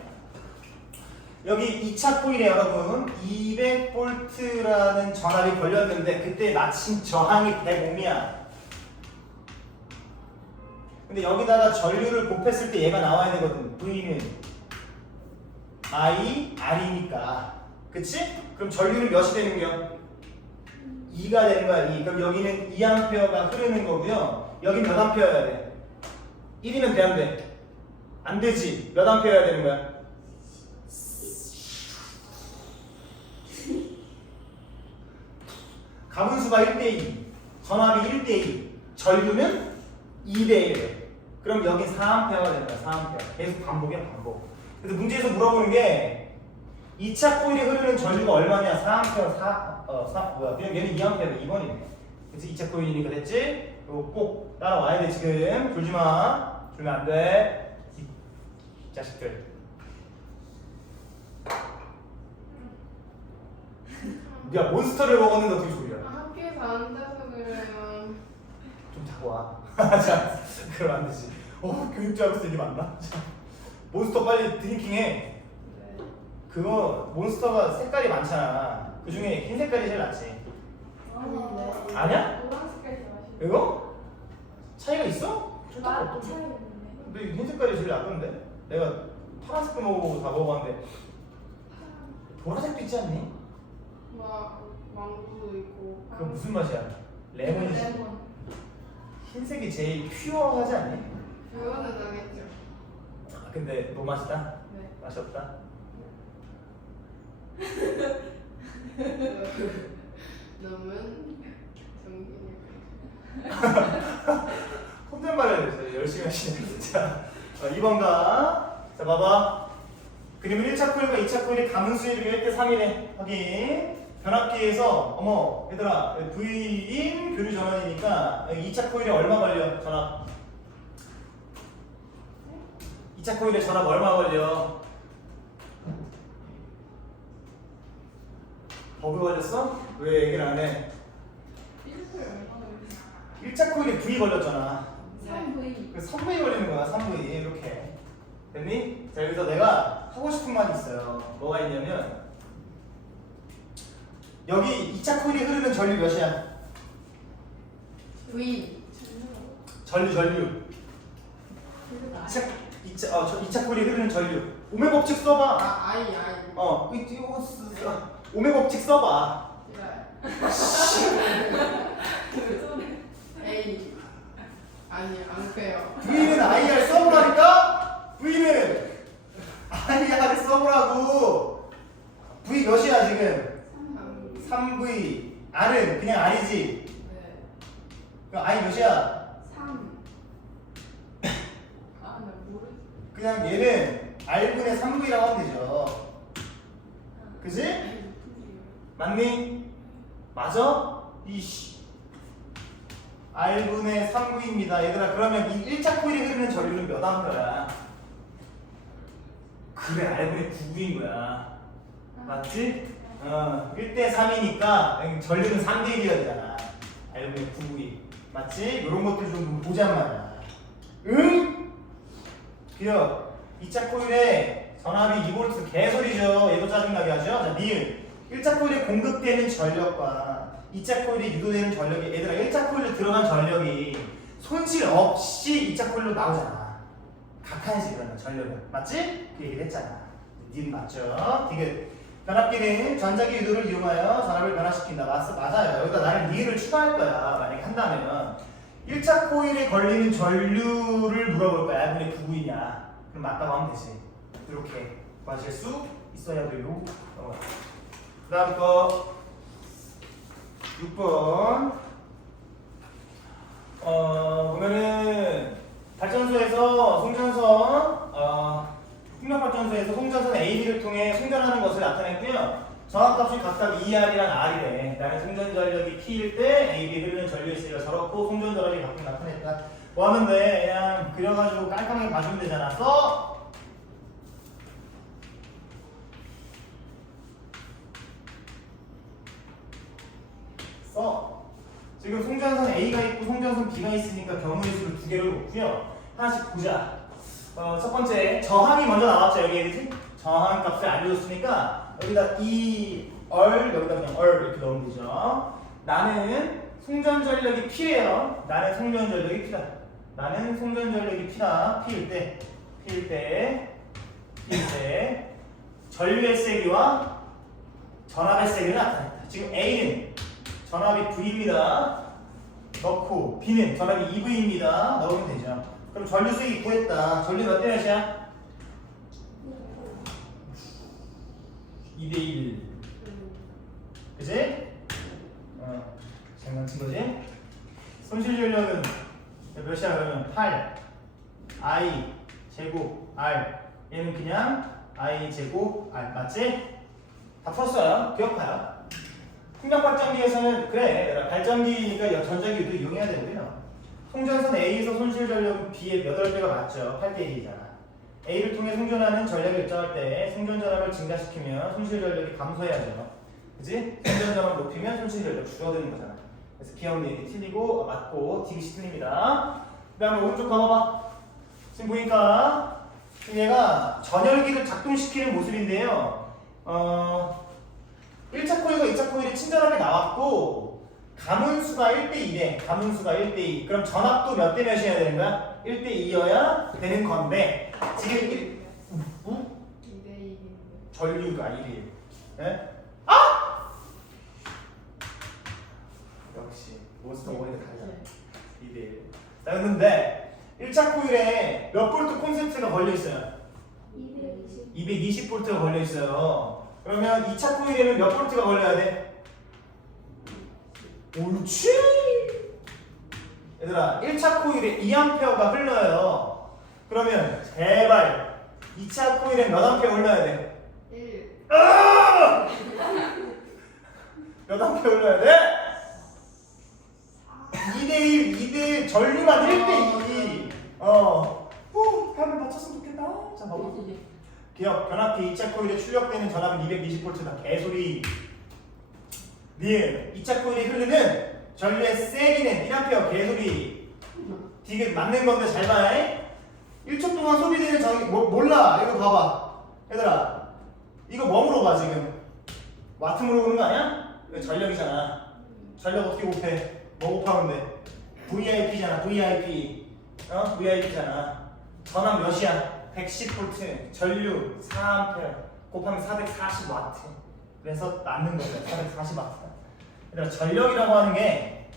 여기 2차 코일에 여러분 200V라는 전압이 걸렸는데 그때 마침 저항이 100ohm이야. 근데 여기다가 전류를 곱했을 때 얘가 나와야 되거든. V는 I, R이니까. 그치? 그럼 전류는 몇이 되는 거야? 2가 되는 거야, 2. 그럼 여기는 2A가 흐르는 거고요. 여긴 몇 A여야 돼? 1이면 돼, 안 돼? 안 되지. 몇 A여야 되는 거야? 가분수가 1대2, 전압이 1대2, 전류는 2대1. 그럼 여긴 4A가 되는 거야, 4A. 계속 반복이야, 반복. 그래서 문제에서 물어보는 게 2차 코일에 흐르는 전류가 얼마냐? 4A, 그냥 얘는 2A가 2번이네. 그래서 2차 코일이니까 됐지? 이거 꼭 따라와야 돼, 지금. 졸지 마. 졸면 안 돼. 이 자식들. 야, 몬스터를 먹었는데 어떻게 졸려? 학교에서 안 돼서 그래요. 좀 자고 와. 자, 그러면 안 되지. 교육자로서 이게 맞나? 자, 몬스터 빨리 드링킹해. 네. 그거 몬스터가 색깔이 많잖아. 그 중에 흰 색깔이 제일 낫지. 아닌데. 아니야? 노란 색깔이 더 맛있어. 이거? 차이가 있어? 맛 차이 있는데. 근데 흰 색깔이 제일 낫던데? 내가 파란색도 먹어보고 다 먹어봤는데 보라색도 있지 않니? 망고도 있고. 그거 무슨 맛이야? 레몬이지. 레몬. 흰색이 제일 퓨어하지 않니? 그거는 하겠죠. 아, 근데 너무 맛있다? 네. 맛이 없다? 너는 정신이. 혼잣말을 해서 열심히 하시네 진짜. 2번가. 자 봐봐. 그림은 1차 코일과 2차 코일이 가문수의 비교 1대 3이네. 확인. 변압기에서 어머 얘들아 V인 교류 전원이니까 2차 코일에 얼마 걸려? 전압. 2차 코일에 전압 얼마 걸려? 버그 걸렸어? 왜 얘기를 안 해? 1차 코일에 V 걸렸잖아. 3V. 그래서 3V 걸리는 거야. 3V 이렇게. 됐니? 자 여기서 내가 하고 싶은 말이 있어요. 뭐가 있냐면 여기 2차 코일이 흐르는 전류 몇이야? V. 전류 2차 코일이 흐르는 전류 오메 법칙 써봐. I. 이거 오메 법칙 써봐. A. 아니 안 돼요. V는 IR 써보라니까? V는 IR 써보라고. V 몇이야 지금? 3V. R은 그냥 R이지. 네. 그럼 I 몇이야? 3. 아, 나 모르겠어. 그냥 얘는 R분의 3V라고 하면 되죠. 그지? 맞니? 맞아? 이씨. R분의 3V입니다. 얘들아 그러면 이 1차 코일이 흐르는 전류는 몇 암페어야? 그래 R분의 9V인 거야. 맞지? 1대 3이니까 전류는 3대 1이어야 되잖아. R분의 9V. 맞지? 이런 것들 좀 보자 말이야. 응? 기억. 2차 코일에 전압이 2V 개소리죠. 얘도 짜증나게 하죠. 자, 니은. 1차 코일에 공급되는 전력과 2차 코일에 유도되는 전력이 얘들아 1차 코일로 들어간 전력이 손실 없이 2차 코일로 나오잖아. 각한식 그러면 전력은. 맞지? 그 얘기를 했잖아. 니은 맞죠? 디귿. 변압기는 전자기 유도를 이용하여 전압을 변화시킨다. 맞아요. 여기다 나는 니은을 추가할 거야. 만약에 한다면 1차 코일에 걸리는 전류를 물어볼 거야. R분의 9V냐. 그럼 맞다고 하면 되지. 이렇게 구하실 수 있어야 돼요. 그 다음 거 6번 보면은 발전소에서 송전선 풍력발전소에서 송전선 AB를 통해 송전하는 것을 나타냈고요. 정확값이 각각 2R이랑 R이래. 나는 송전 전력이 P일 때 AB 흐르는 전류의 세기가 저렇고 송전 전력이 각각 나타냈다. 뭐 하면 돼? 그냥 그려가지고 깔끔하게 봐주면 되잖아. 써! 지금 송전선 A가 있고 송전선 B가 있으니까 경우의 수를 두 개를 놓고요. 하나씩 보자. 첫 번째 저항이 먼저 나왔죠. 여기 그지? 저항 값을 알려줬으니까 여기다 여기다 그냥 이렇게 넣으면 되죠. 나는 송전 전력이 P예요. 나는 송전 전력이 P다. 나는 송전 전력이 P다. P일 때 전류의 세기와 전압의 세기를 나타냈다. 지금 A는 전압이 V입니다. 넣고 B는 전압이 EV입니다. 넣으면 되죠. 그럼 전류 수익이 구했다. 전류 몇 대 몇이야? 2대1. 그지? 장난친 거지? 손실 전력은 몇이야 그러면? 8 I 제곱 R. 얘는 그냥 I 제곱 R. 맞지? 다 풀었어요. 기억하여. 풍력발전기에서는 그래 발전기니까 전자기 유도 이용해야 되고요. 송전선 A에서 손실 전력은 B의 몇 월배가 맞죠? 8대 1이잖아. A를 통해 송전하는 전력을 일정할 때 송전 전압을 증가시키면 손실 전력이 감소해야죠. 그지? 송전 전압을 높이면 손실 전력 줄어드는 거잖아. 그래서 기억력이 틀리고 맞고 디귿이 틀립니다. 그 다음에 오른쪽 가봐봐. 지금 보니까 얘가 전열기를 작동시키는 모습인데요. 1차 코일과 2차 코일이 친절하게 나왔고 가문수가 1대2래. 가문수가 1대2. 그럼 전압도 몇 대 몇이어야 되는 거야? 1대2여야 되는 건데 지금 전류가 1일. 예? 아! 역시 몬스터 원이 다르잖아. 2대1. 자, 그런데 1차 코일에 몇 볼트 콘센트가 걸려 있어요? 220 볼트가 걸려 있어요. 그러면 2차 코일에는 몇 볼트가 걸려야 돼? 옳지. 얘들아, 1차 코일에 2A 흘러요. 그러면 제발 2차 코일에 몇 암페어 흘러야 돼? 1. 아! 몇 암페어 흘러야 돼? 2대1, 2대1, 전류만 1대2. 뺨을 맞췄으면 좋겠다. 자, 봐봐. 기억, 변압기 2차 코일에 출력되는 전압은 220V다. 개소리. 니은, 2차 코일에 흐르는 전류의 세기는 1A. 개소리. 이게 맞는 건데 잘 봐. 1초 동안 소비되는 전기, 몰라. 이거 봐봐. 얘들아, 이거 뭐 물어봐, 지금? 와트 물어보는 거 아니야? 이거 전력이잖아. 전력 어떻게 곱해? 뭐 곱하면 돼? VIP잖아, VIP. VIP잖아. 전압 몇이야? 110V. 전류 4A. 곱하면 440W. 그래서 맞는 거죠. 440W. 얘들아, 전력이라고 하는 게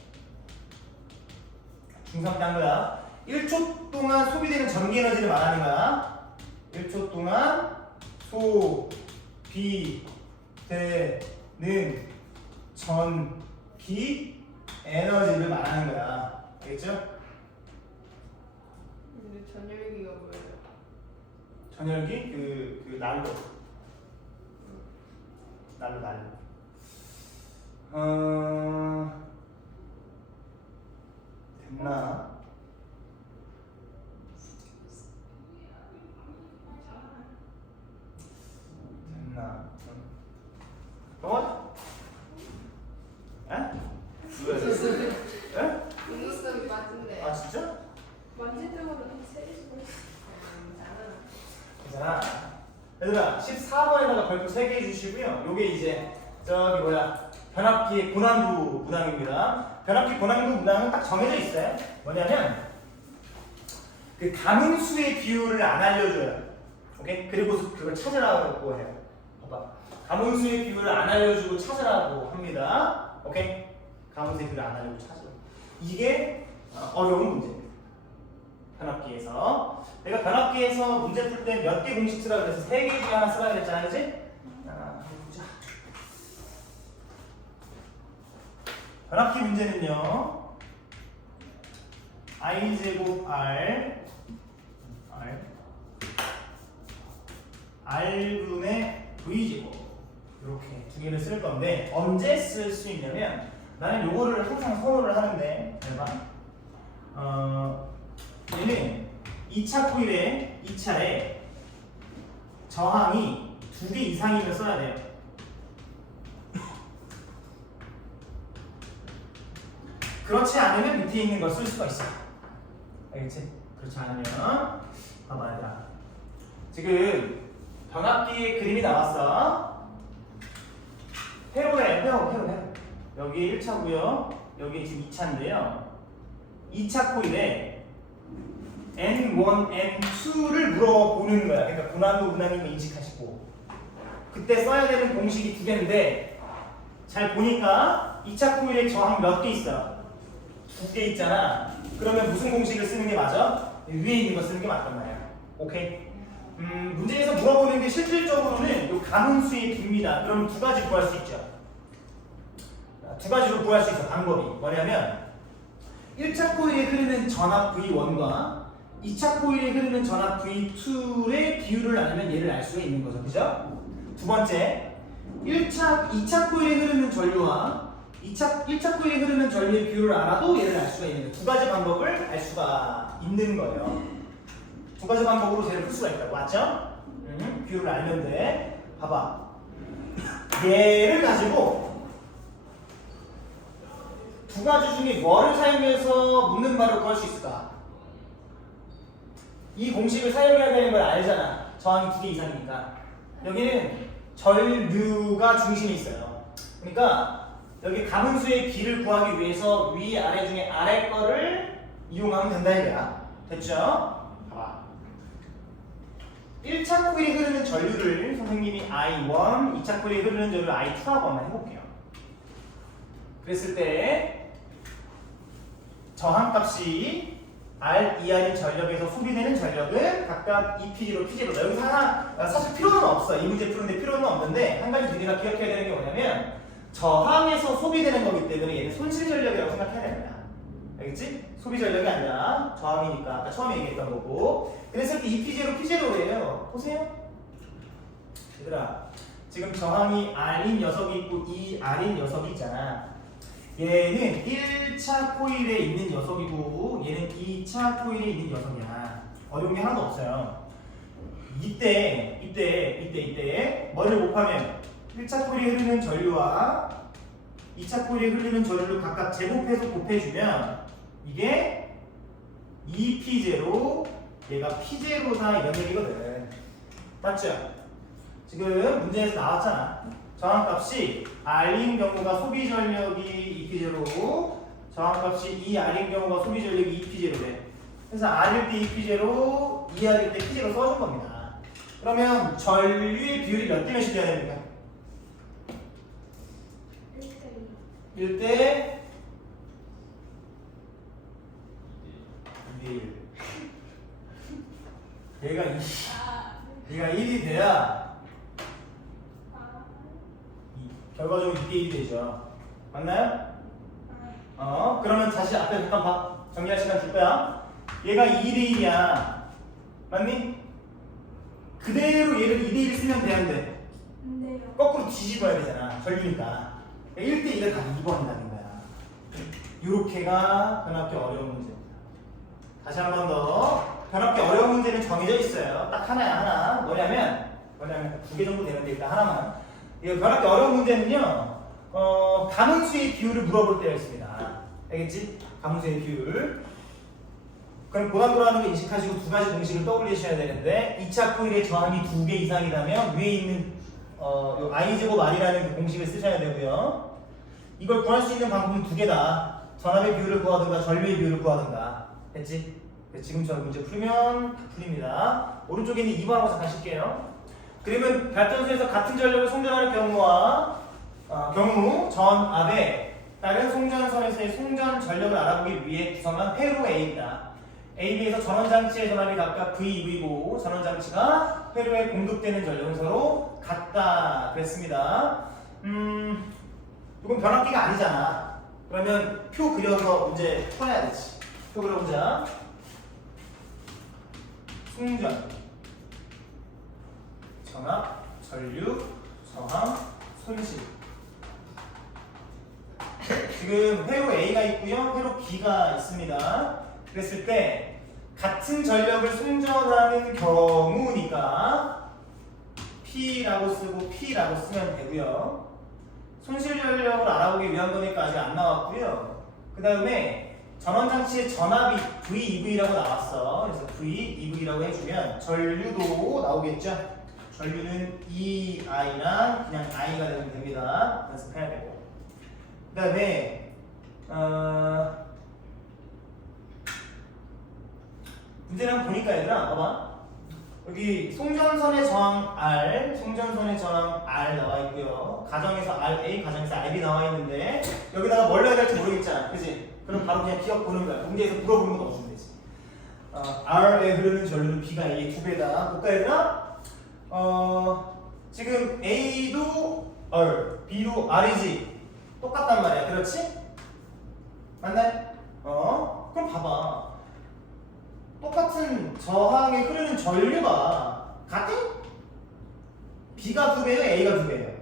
중3 때 한 거야. 1초 동안 소비되는 전기 에너지를 말하는 거야. 1초 동안 소비되는 전기 에너지를 말하는 거야. 알겠죠? 근데 전열기가 뭐예요? 전열기? 그 난로. 난로. 됐나? 됐나? 에? 왜? 에? 운동성이 맞은데. 아 진짜? 만질 때마다 한 3개씩 괜찮아. 얘들아 14번에다가 별표 3개 해주시고요. 요게 이제 저기 변압기의 고난도 문항입니다. 변압기 고난도 문항은 딱 정해져 있어요. 뭐냐면 그 가문수의 비율을 안 알려줘요. 오케이? 그리고 그걸 찾으라고 해요. 봐봐. 가문수의 비율을 안 알려주고 찾으라고 합니다. 오케이? 가문수의 비율을 안 알려주고 찾으라고. 이게 어려운 문제입니다. 변압기에서 내가 변압기에서 문제 풀 때 몇 개 공식 쓰라고 그래서 3개 중에 하나 쓰라고 그랬잖아, 그지? 한번 보자. 변압기 문제는요, i제곱 r분의 v제곱 이렇게 두 개를 쓸 건데 언제 쓸 수 있냐면 나는 요거를 항상 선호를 하는데 잘 봐. 얘는 2차 코일에 2차에 저항이 2개 이상이면 써야 돼요. 그렇지 않으면 밑에 있는 걸 쓸 수가 있어. 알겠지? 그렇지 않으면 봐봐 얘들아. 지금 변압기의 그림이 나왔어. 회로에 회로. 여기 1차고요. 여기 지금 2차인데요. 2차 코일에 N1, N2를 물어보는 거야. 그러니까 고난도 문항인 거 인식하시고 그때 써야 되는 공식이 2개인데 잘 보니까 2차 코일에 저항 몇 개 있어요? 2개 있잖아. 그러면 무슨 공식을 쓰는 게 맞아? 위에 있는 거 쓰는 게 맞단 말이야. 오케이? 문제에서 물어보는 게 실질적으로는 이 가문수의 비입니다. 그럼 두 가지 구할 수 있죠. 두 가지로 구할 수 있어. 방법이 뭐냐면 1차 코일에 흐르는 전압 V1과 2차 코일에 흐르는 전압 V2의 비율을 알면 얘를 알 수가 있는 거죠. 그죠? 두 번째, 2차 코일에 흐르는 전류와 1차 코일에 흐르는 전류의 비율을 알아도 얘를 알 수가 있는 거예요. 두 가지 방법을 알 수가 있는 거예요. 두 가지 방법으로 쟤를 풀 수가 있다고. 맞죠? 비율을 알면 돼. 봐봐. 얘를 가지고 두 가지 중에 뭐를 사용해서 묻는 바를 구할 수 있을까? 이 공식을 사용해야 되는 걸 알잖아. 저항이 2개 이상이니까. 여기는 전류가 중심에 있어요. 그러니까 여기 가문수의 비를 구하기 위해서 위, 아래 중에 아래 거를 이용하면 된다 이거야. 됐죠? 봐봐. 1차 코일에 흐르는 전류를 선생님이 I1, 2차 코일에 흐르는 전류를 I2라고 한번 해볼게요. 그랬을 때 저항값이 R, ER인 전력에서 소비되는 전력은 각각 EPG로 PG로다. 여기서 하나 사실 필요는 없어. 이 문제 푸는데 필요는 없는데 한 가지 우리가 기억해야 되는 게 뭐냐면 저항에서 소비되는 거기 때문에 얘는 손실 전력이라고 생각해야 됩니다. 알겠지? 소비 전력이 아니라 저항이니까 아까 처음에 얘기했던 거고. 그랬을 때 EPG로 PG로예요. 보세요. 얘들아 지금 저항이 R인 녀석이 있고 ER인 녀석이 있잖아. 얘는 1차 코일에 있는 녀석이고 얘는 2차 코일에 있는 녀석이야. 어려운 게 하나도 없어요. 이때 뭐를 곱하면 1차 코일에 흐르는 전류와 2차 코일에 흐르는 전류를 각각 제곱해서 곱해주면 이게 EP0 얘가 P0다 이런 얘기거든. 맞죠? 지금 문제에서 나왔잖아. 저항값이 R인 경우가 소비 전력이 EP0고 저항값이 ER인 경우가 소비 전력이 EP0래. 그래서 R일 때 EP0, ER일 때 P0 써준 겁니다. 그러면 전류의 비율이 몇 대 몇이 돼야 됩니까? 1대 2대 1. 얘가 1이 돼야 결과적으로 2대1이 되죠. 맞나요? 그러면 다시 앞에 잠깐 정리할 시간 줄 거야. 얘가 2대1이야. 맞니? 그대로 얘를 2대1 쓰면 되는데 네. 거꾸로 뒤집어야 되잖아. 전류니까. 1대1을 다 2번이라는 거야. 요렇게가 변압기 어려운 문제입니다. 다시 한 번 더. 변압기 어려운 문제는 정해져 있어요. 딱 하나야, 하나. 뭐냐면 2개 정도 되는데 일단 하나만. 이 변압기 어려운 문제는요, 가문수의 비율을 물어볼 때가 있습니다. 알겠지? 가문수의 비율. 그럼 고난도라는 거 인식하시고 두 가지 공식을 떠올리셔야 되는데 2차 코일의 저항이 2개 이상이라면 위에 있는 요 I제곱 R이라는 그 공식을 쓰셔야 되고요. 이걸 구할 수 있는 방법은 두 개다. 전압의 비율을 구하든가 전류의 비율을 구하든가. 됐지? 지금처럼 문제 풀면 풀립니다. 오른쪽에 있는 2번하고 잠깐 쉴게요. 그러면 발전소에서 같은 전력을 송전할 경우 전압에 다른 송전선에서의 송전 전력을 알아보기 위해 구성한 회로 A입니다. AB에서 전원장치의 전압이 각각 VV고 전원장치가 회로에 공급되는 전력은 서로 같다 그랬습니다. 이건 변압기가 아니잖아. 그러면 표 그려서 문제 풀어야 되지. 표 그려보자. 송전, 전압, 전류, 저항, 손실. 지금 회로 A가 있고요, 회로 B가 있습니다. 그랬을 때 같은 전력을 송전하는 경우니까 P라고 쓰고 P라고 쓰면 되고요. 손실 전력을 알아보기 위한 거니까 아직 안 나왔고요. 그 다음에 전원장치의 전압이 VEV라고 나왔어. 그래서 VEV라고 해주면 전류도 나오겠죠. 전류는 EI나 그냥 I가 되면 됩니다. 연습해야 되고. 그 다음에 문제를 한번 보니까 얘들아 봐봐. 여기 송전선의 저항 R, 송전선의 저항 R 나와 있고요. 가정에서 RA, 가정에서 RB 나와 있는데 여기다가 뭘 넣어야 될지 모르겠잖아. 그치? 그럼 바로 그냥 기억 보는 거야. 문제에서 물어보는 거 넣어주면 되지. R에 흐르는 전류는 B가 A의 2배다. 볼까 얘들아? 지금 A도 R, B도 R이지. 똑같단 말이야. 그렇지? 맞나요? 그럼 봐봐. 똑같은 저항에 흐르는 전류가 같은? B가 2배예요? A가 2배예요?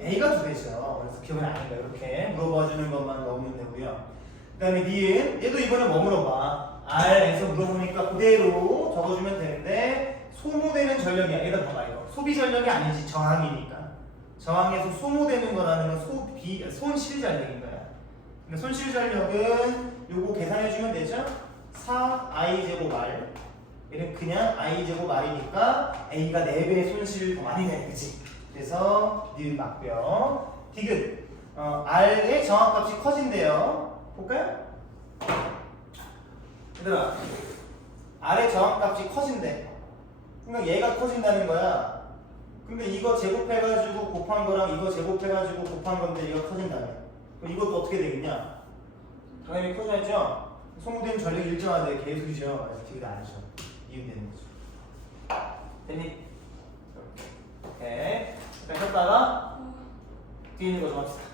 A가 2배죠. 그래서 기억이 안 나요. 이렇게 물어봐주는 것만 넣으면 되고요. 그 다음에 니은, 얘도 이번에 뭐 물어봐? R에서 물어보니까 그대로 적어주면 되는데 소모되는 전력이야. 얘들 봐봐 이거. 소비 전력이 아니지 저항이니까. 저항에서 소모되는 거라는 건 손실 전력인 거야. 근데 손실 전력은 요거 계산해주면 되죠? 4i제곱 R. 얘는 그냥 i제곱 R이니까 A가 4배의 손실을 더 많이 내야 되지. 그래서 니은 맞고요. 디귿. R의 정확값이 커진대요. 볼까요? 얘들아, R의 저항값이 커진대. 그러니까 얘가 커진다는 거야. 근데 이거 제곱해가지고 곱한 거랑 이거 제곱해가지고 곱한 건데 이거 커진다며. 그럼 이것도 어떻게 되겠냐? 당연히 커져야죠. 소모된 전력이 일정하대. 계수죠. 그래서 뒤가 아니죠. 이응되는 거죠. 됐니? 오케이. 일단 했다가 뒤에 있는 거 좀 합시다.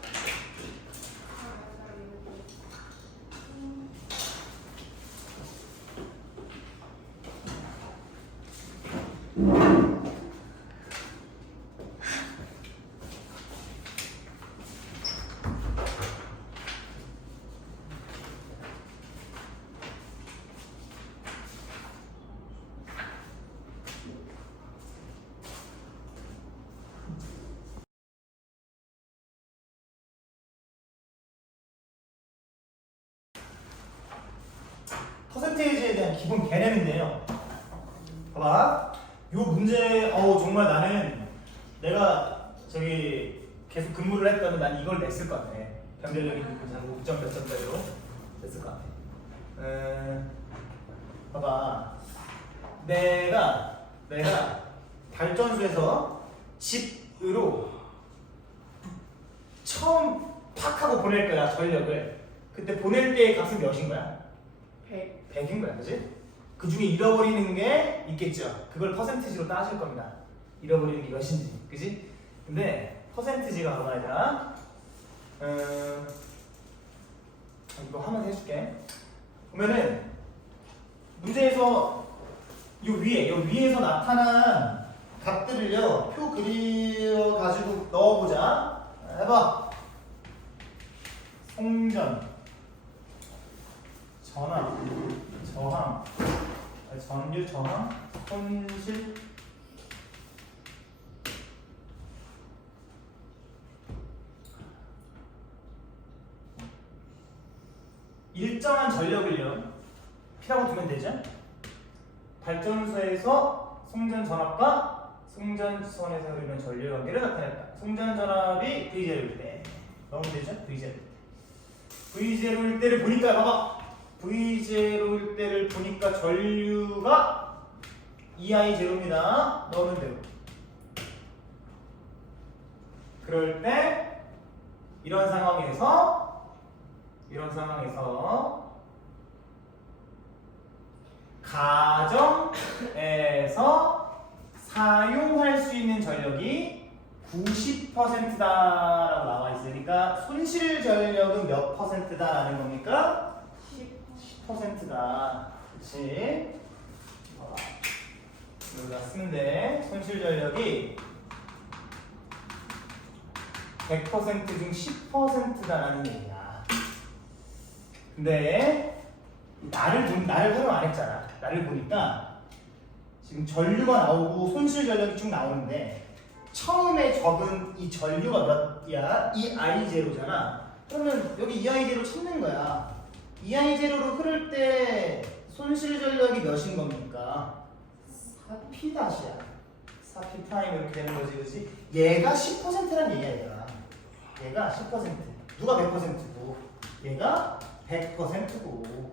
퍼센테이지에 대한 기본 개념인데요. 봐봐. 요 문제, 정말 나는 내가 저기 계속 근무를 했다면 난 이걸 냈을 것 같아. 경제적인 부분 5점 몇 점짜리로 냈을 것 같아. 봐봐. 내가 발전소에서 집으로 처음 팍 하고 보낼 거야, 전력을. 그때 보낼 때의 값은 몇인 거야? 100인 거야, 그지? 그 중에 잃어버리는 게 있겠죠. 그걸 퍼센티지로 따질 겁니다. 잃어버리는 게 몇인지, 그지? 근데 퍼센티지가 뭐가 아니라, 이거 한번 해줄게. 보면은 문제에서 요 위에서 나타난 값들을요 표 그려 가지고 넣어보자. 해봐. 송전, 전압, 저항, 전류 저항, 손실, 일정한 전력을요 P라고 두면 되죠? 발전소에서 송전 전압과 송전선에서 흐르는 전류 관계를 나타냈다. 송전 전압이 V0일 때 넣으면 되죠? V0일 때. V0일 때를 보니까 봐봐. V0일 때를 보니까 전류가 EI0입니다. 넣으면 돼요. 그럴 때 이런 상황에서 가정에서 사용할 수 있는 전력이 90%다라고 나와 있으니까 손실 전력은 몇 %다라는 겁니까? 10%다. 그렇지? 여기다 쓰면 돼. 손실 전력이 100% 중 10%다라는 얘기야. 근데 나를 활용 안 했잖아. 나를 보니까 지금 전류가 나오고 손실 전력이 쭉 나오는데 처음에 적은 이 전류가 몇이야? EI0잖아. 그러면 여기 EI0 찾는 거야. EI0로 흐를 때 손실 전력이 몇인 겁니까? 4P-야. 4P 프라임 이렇게 되는 거지, 그렇지? 얘가 10%란 얘기야, 얘가 10%. 누가 100%고? 얘가 100%고.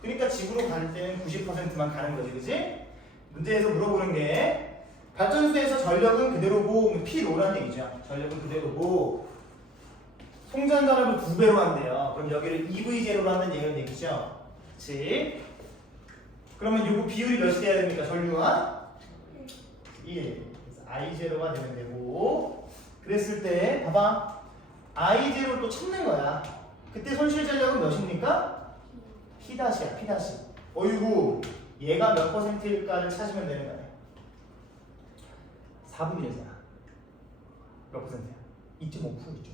그러니까 집으로 갈 때는 90%만 가는 거지, 그렇지? 문제에서 물어보는 게 발전소에서 전력은 그대로고 P로란 얘기죠. 전력은 그대로고 송전 전압을 2배로 한대요. 그럼 여기를 EV0로 한다는 얘기죠. 그렇지? 그러면 요거 비율이 몇이 돼야 됩니까? 전류와 1. 그래서 I0가 되면 되고 그랬을 때 봐봐. I0를 또 찾는 거야. 그때 손실 전력은 몇입니까? P-야, P-. 어이구, 얘가 몇 %일까를 찾으면 되는 거네. 4분의 1이잖아. 몇 %야? 2.5%.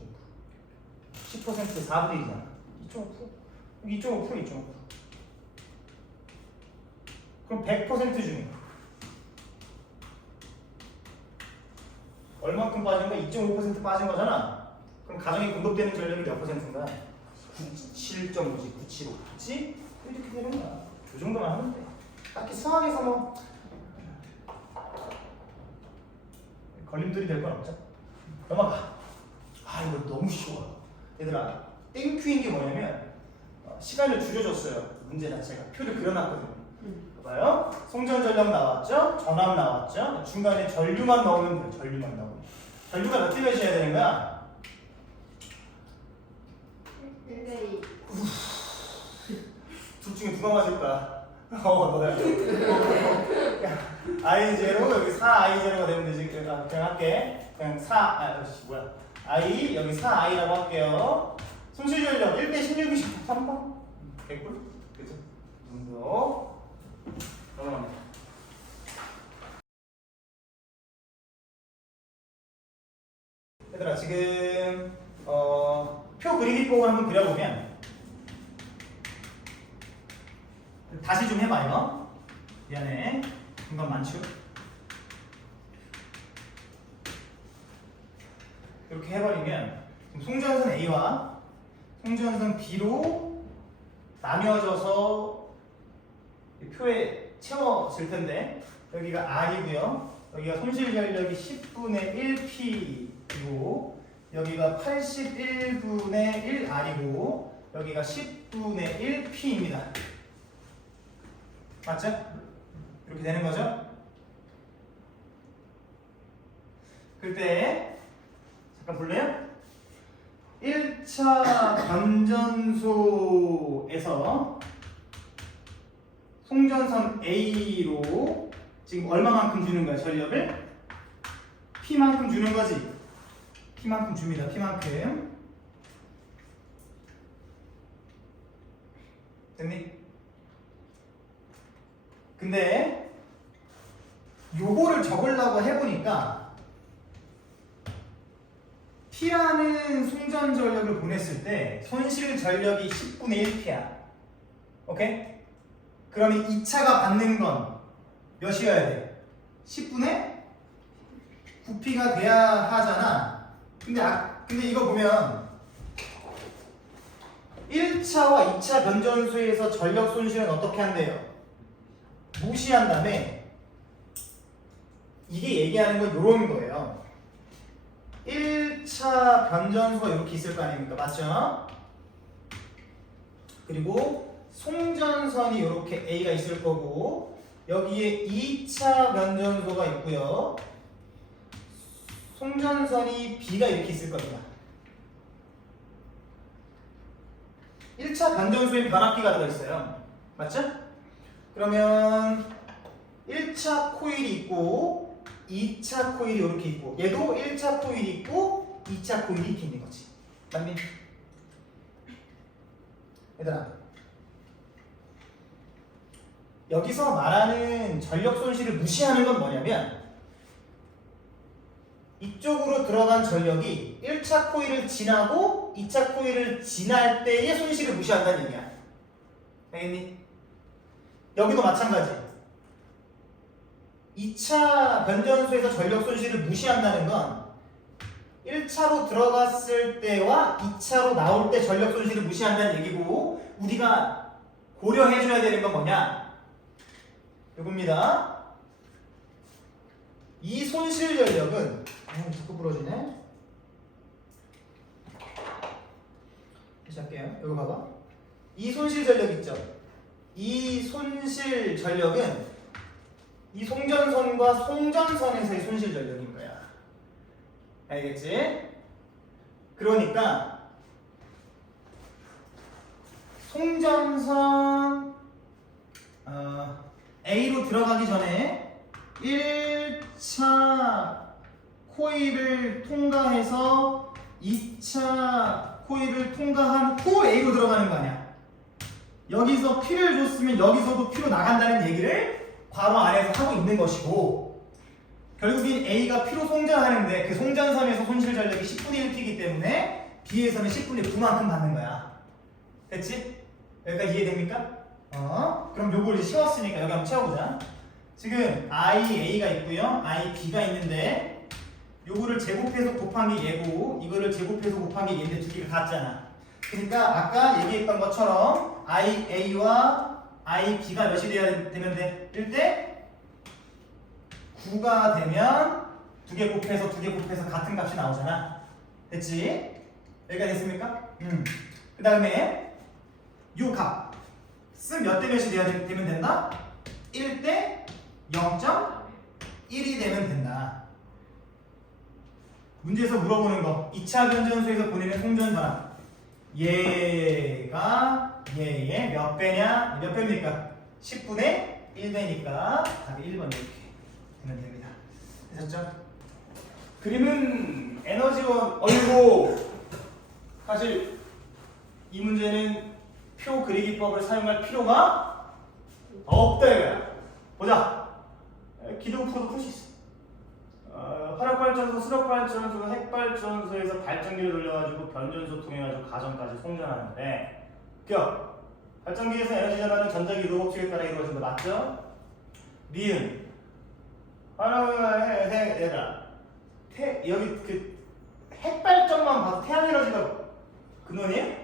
10%에 4분의 1이잖아. 2.5%. 2.5%. 그럼 100% 중에 얼만큼 빠진 거야? 2.5% 빠진 거잖아. 그럼 가정에 공급되는 전력이 몇 %인가? 97.5지, 975. 그치? 이렇게 되는 거야. 그 정도만 하면 돼. 딱히 수학에서 뭐 걸림돌이 될 건 없죠. 넘어가. 이거 너무 쉬워. 얘들아, 땡큐인 게 뭐냐면 시간을 줄여줬어요. 문제 자체가 표를 그려놨거든요. 봐요. 송전 전력 나왔죠? 전압 나왔죠? 중간에 전류만 넣으면 돼요. 전류만 넣으면. 전류가 몇 대 몇이어야 되는 거야? 1대2. 둘 중에 누가 맞을 거야? 너야. I0 여기 4I0가 되면 되지. 그냥 할게. 그냥 4, I 여기 4I라고 할게요. 손실 전력 1대 16이면 3번. 100불? 그죠? 이 정도. 넘어갑니다. 얘들아 지금 표 그리기법을 한번 그려보면 다시 좀 해봐요. 미안해. 금방 많죠? 이렇게 해버리면 지금 송전선 A와 송전선 B로 나뉘어져서 이 표에 채워질 텐데 여기가 R이고요. 여기가 손실 전력이 10분의 1P이고 여기가 81분의 1R이고 여기가 10분의 1P입니다. 맞죠? 이렇게 되는 거죠? 그때 잠깐 볼래요? 1차 변전소에서 송전선 A로 지금 얼마만큼 주는 거야? 전력을? P만큼 주는 거지? P만큼 줍니다. P만큼. 됐니? 근데 요거를 적으려고 해보니까 P라는 송전 전력을 보냈을 때 손실 전력이 10분의 1P야. 오케이? 그러면 2차가 받는 건 몇이어야 돼? 10분의 9P가 돼야 하잖아. 근데 이거 보면 1차와 2차 변전소에서 전력 손실은 어떻게 한대요? 무시한 다음에 이게 얘기하는 건 이런 거예요. 1차 변전소가 이렇게 있을 거 아닙니까? 맞죠? 그리고 송전선이 이렇게 A가 있을 거고 여기에 2차 변전소가 있고요. 송전선이 B가 이렇게 있을 겁니다. 1차 변전소에 변압기가 들어있어요. 맞죠? 그러면 1차 코일이 있고 2차 코일이 이렇게 있고 얘도 1차 코일이 있고 2차 코일이 이렇게 있는 거지. 맞니? 얘들아 여기서 말하는 전력 손실을 무시하는 건 뭐냐면 이쪽으로 들어간 전력이 1차 코일을 지나고 2차 코일을 지날 때의 손실을 무시한다는 얘기야. 알겠니? 여기도 마찬가지. 2차 변전소에서 전력 손실을 무시한다는 건 1차로 들어갔을 때와 2차로 나올 때 전력 손실을 무시한다는 얘기고 우리가 고려해줘야 되는 건 뭐냐? 이겁니다. 이 손실 전력은 자꾸 부러지네. 다시 할게요. 여기 봐봐. 이 손실 전력 있죠? 이 손실 전력은 이 송전선과 송전선에서의 손실 전력인 거야. 알겠지? 그러니까 송전선 A로 들어가기 전에 1차 코일을 통과해서 2차 코일을 통과한 후 A로 들어가는 거 아니야. 여기서 P를 줬으면 여기서도 P로 나간다는 얘기를 괄호 안에서 하고 있는 것이고 결국엔 A가 P로 송전하는데 그 송전선에서 손실 전력이 10분의 1P이기 때문에 B에서는 10분의 9만큼 받는 거야. 됐지? 여기까지 이해됩니까? 그럼 요걸 이제 채웠으니까 여기 한번 채워보자. 지금 IA가 있고요. IB가 있는데 요거를 제곱해서 곱한 게 얘고 이거를 제곱해서 곱한 게 얘인데 두 개가 같잖아. 그러니까 아까 얘기했던 것처럼 IA와 IB가 몇이 되면 돼? 1대 9가 되면 두 개 곱해서 같은 값이 나오잖아. 됐지? 여기가 됐습니까? 그 다음에 요 값. 몇 대 몇이 되면 된다? 1대 0.1이 되면 된다. 문제에서 물어보는 거 2차 변전소에서 보내는 송전 전압 얘가 얘의 몇 배냐? 몇 배입니까? 10분의 1배니까 답이 1번 이렇게 되면 됩니다. 되셨죠? 그림은 에너지원 어이구 사실 이 문제는 표 그리기 법을 사용할 필요가 없다 이거야. 보자. 기도표도 풀 수 있어. 화력발전소, 수력발전소, 핵발전소에서 발전기를 돌려가지고 변전소 통해가지고 가정까지 송전하는데 기억! 발전기에서 에너지 전환은 전자기도 법칙에 따라 이루어진다. 맞죠? 미은 얘들아 여기 그 핵발전만 봐도 태양 에너지가 근원이에요?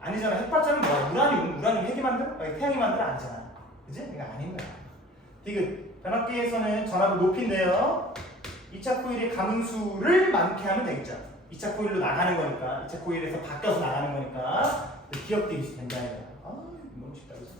아니잖아. 핵발전은 뭐야? 우라늄 핵이 만들어? 아니, 태양이 만들어? 아니잖아. 그지? 이거 아닌 거야. 디귿 변압기에서는 전압을 높인데요. 2차 코일의 가문수를 많게 하면 되겠죠. 2차 코일로 나가는 거니까 2차 코일에서 바뀌어서 나가는 거니까 기억되기 된다 이거야. 아 너무 쉽다 그죠?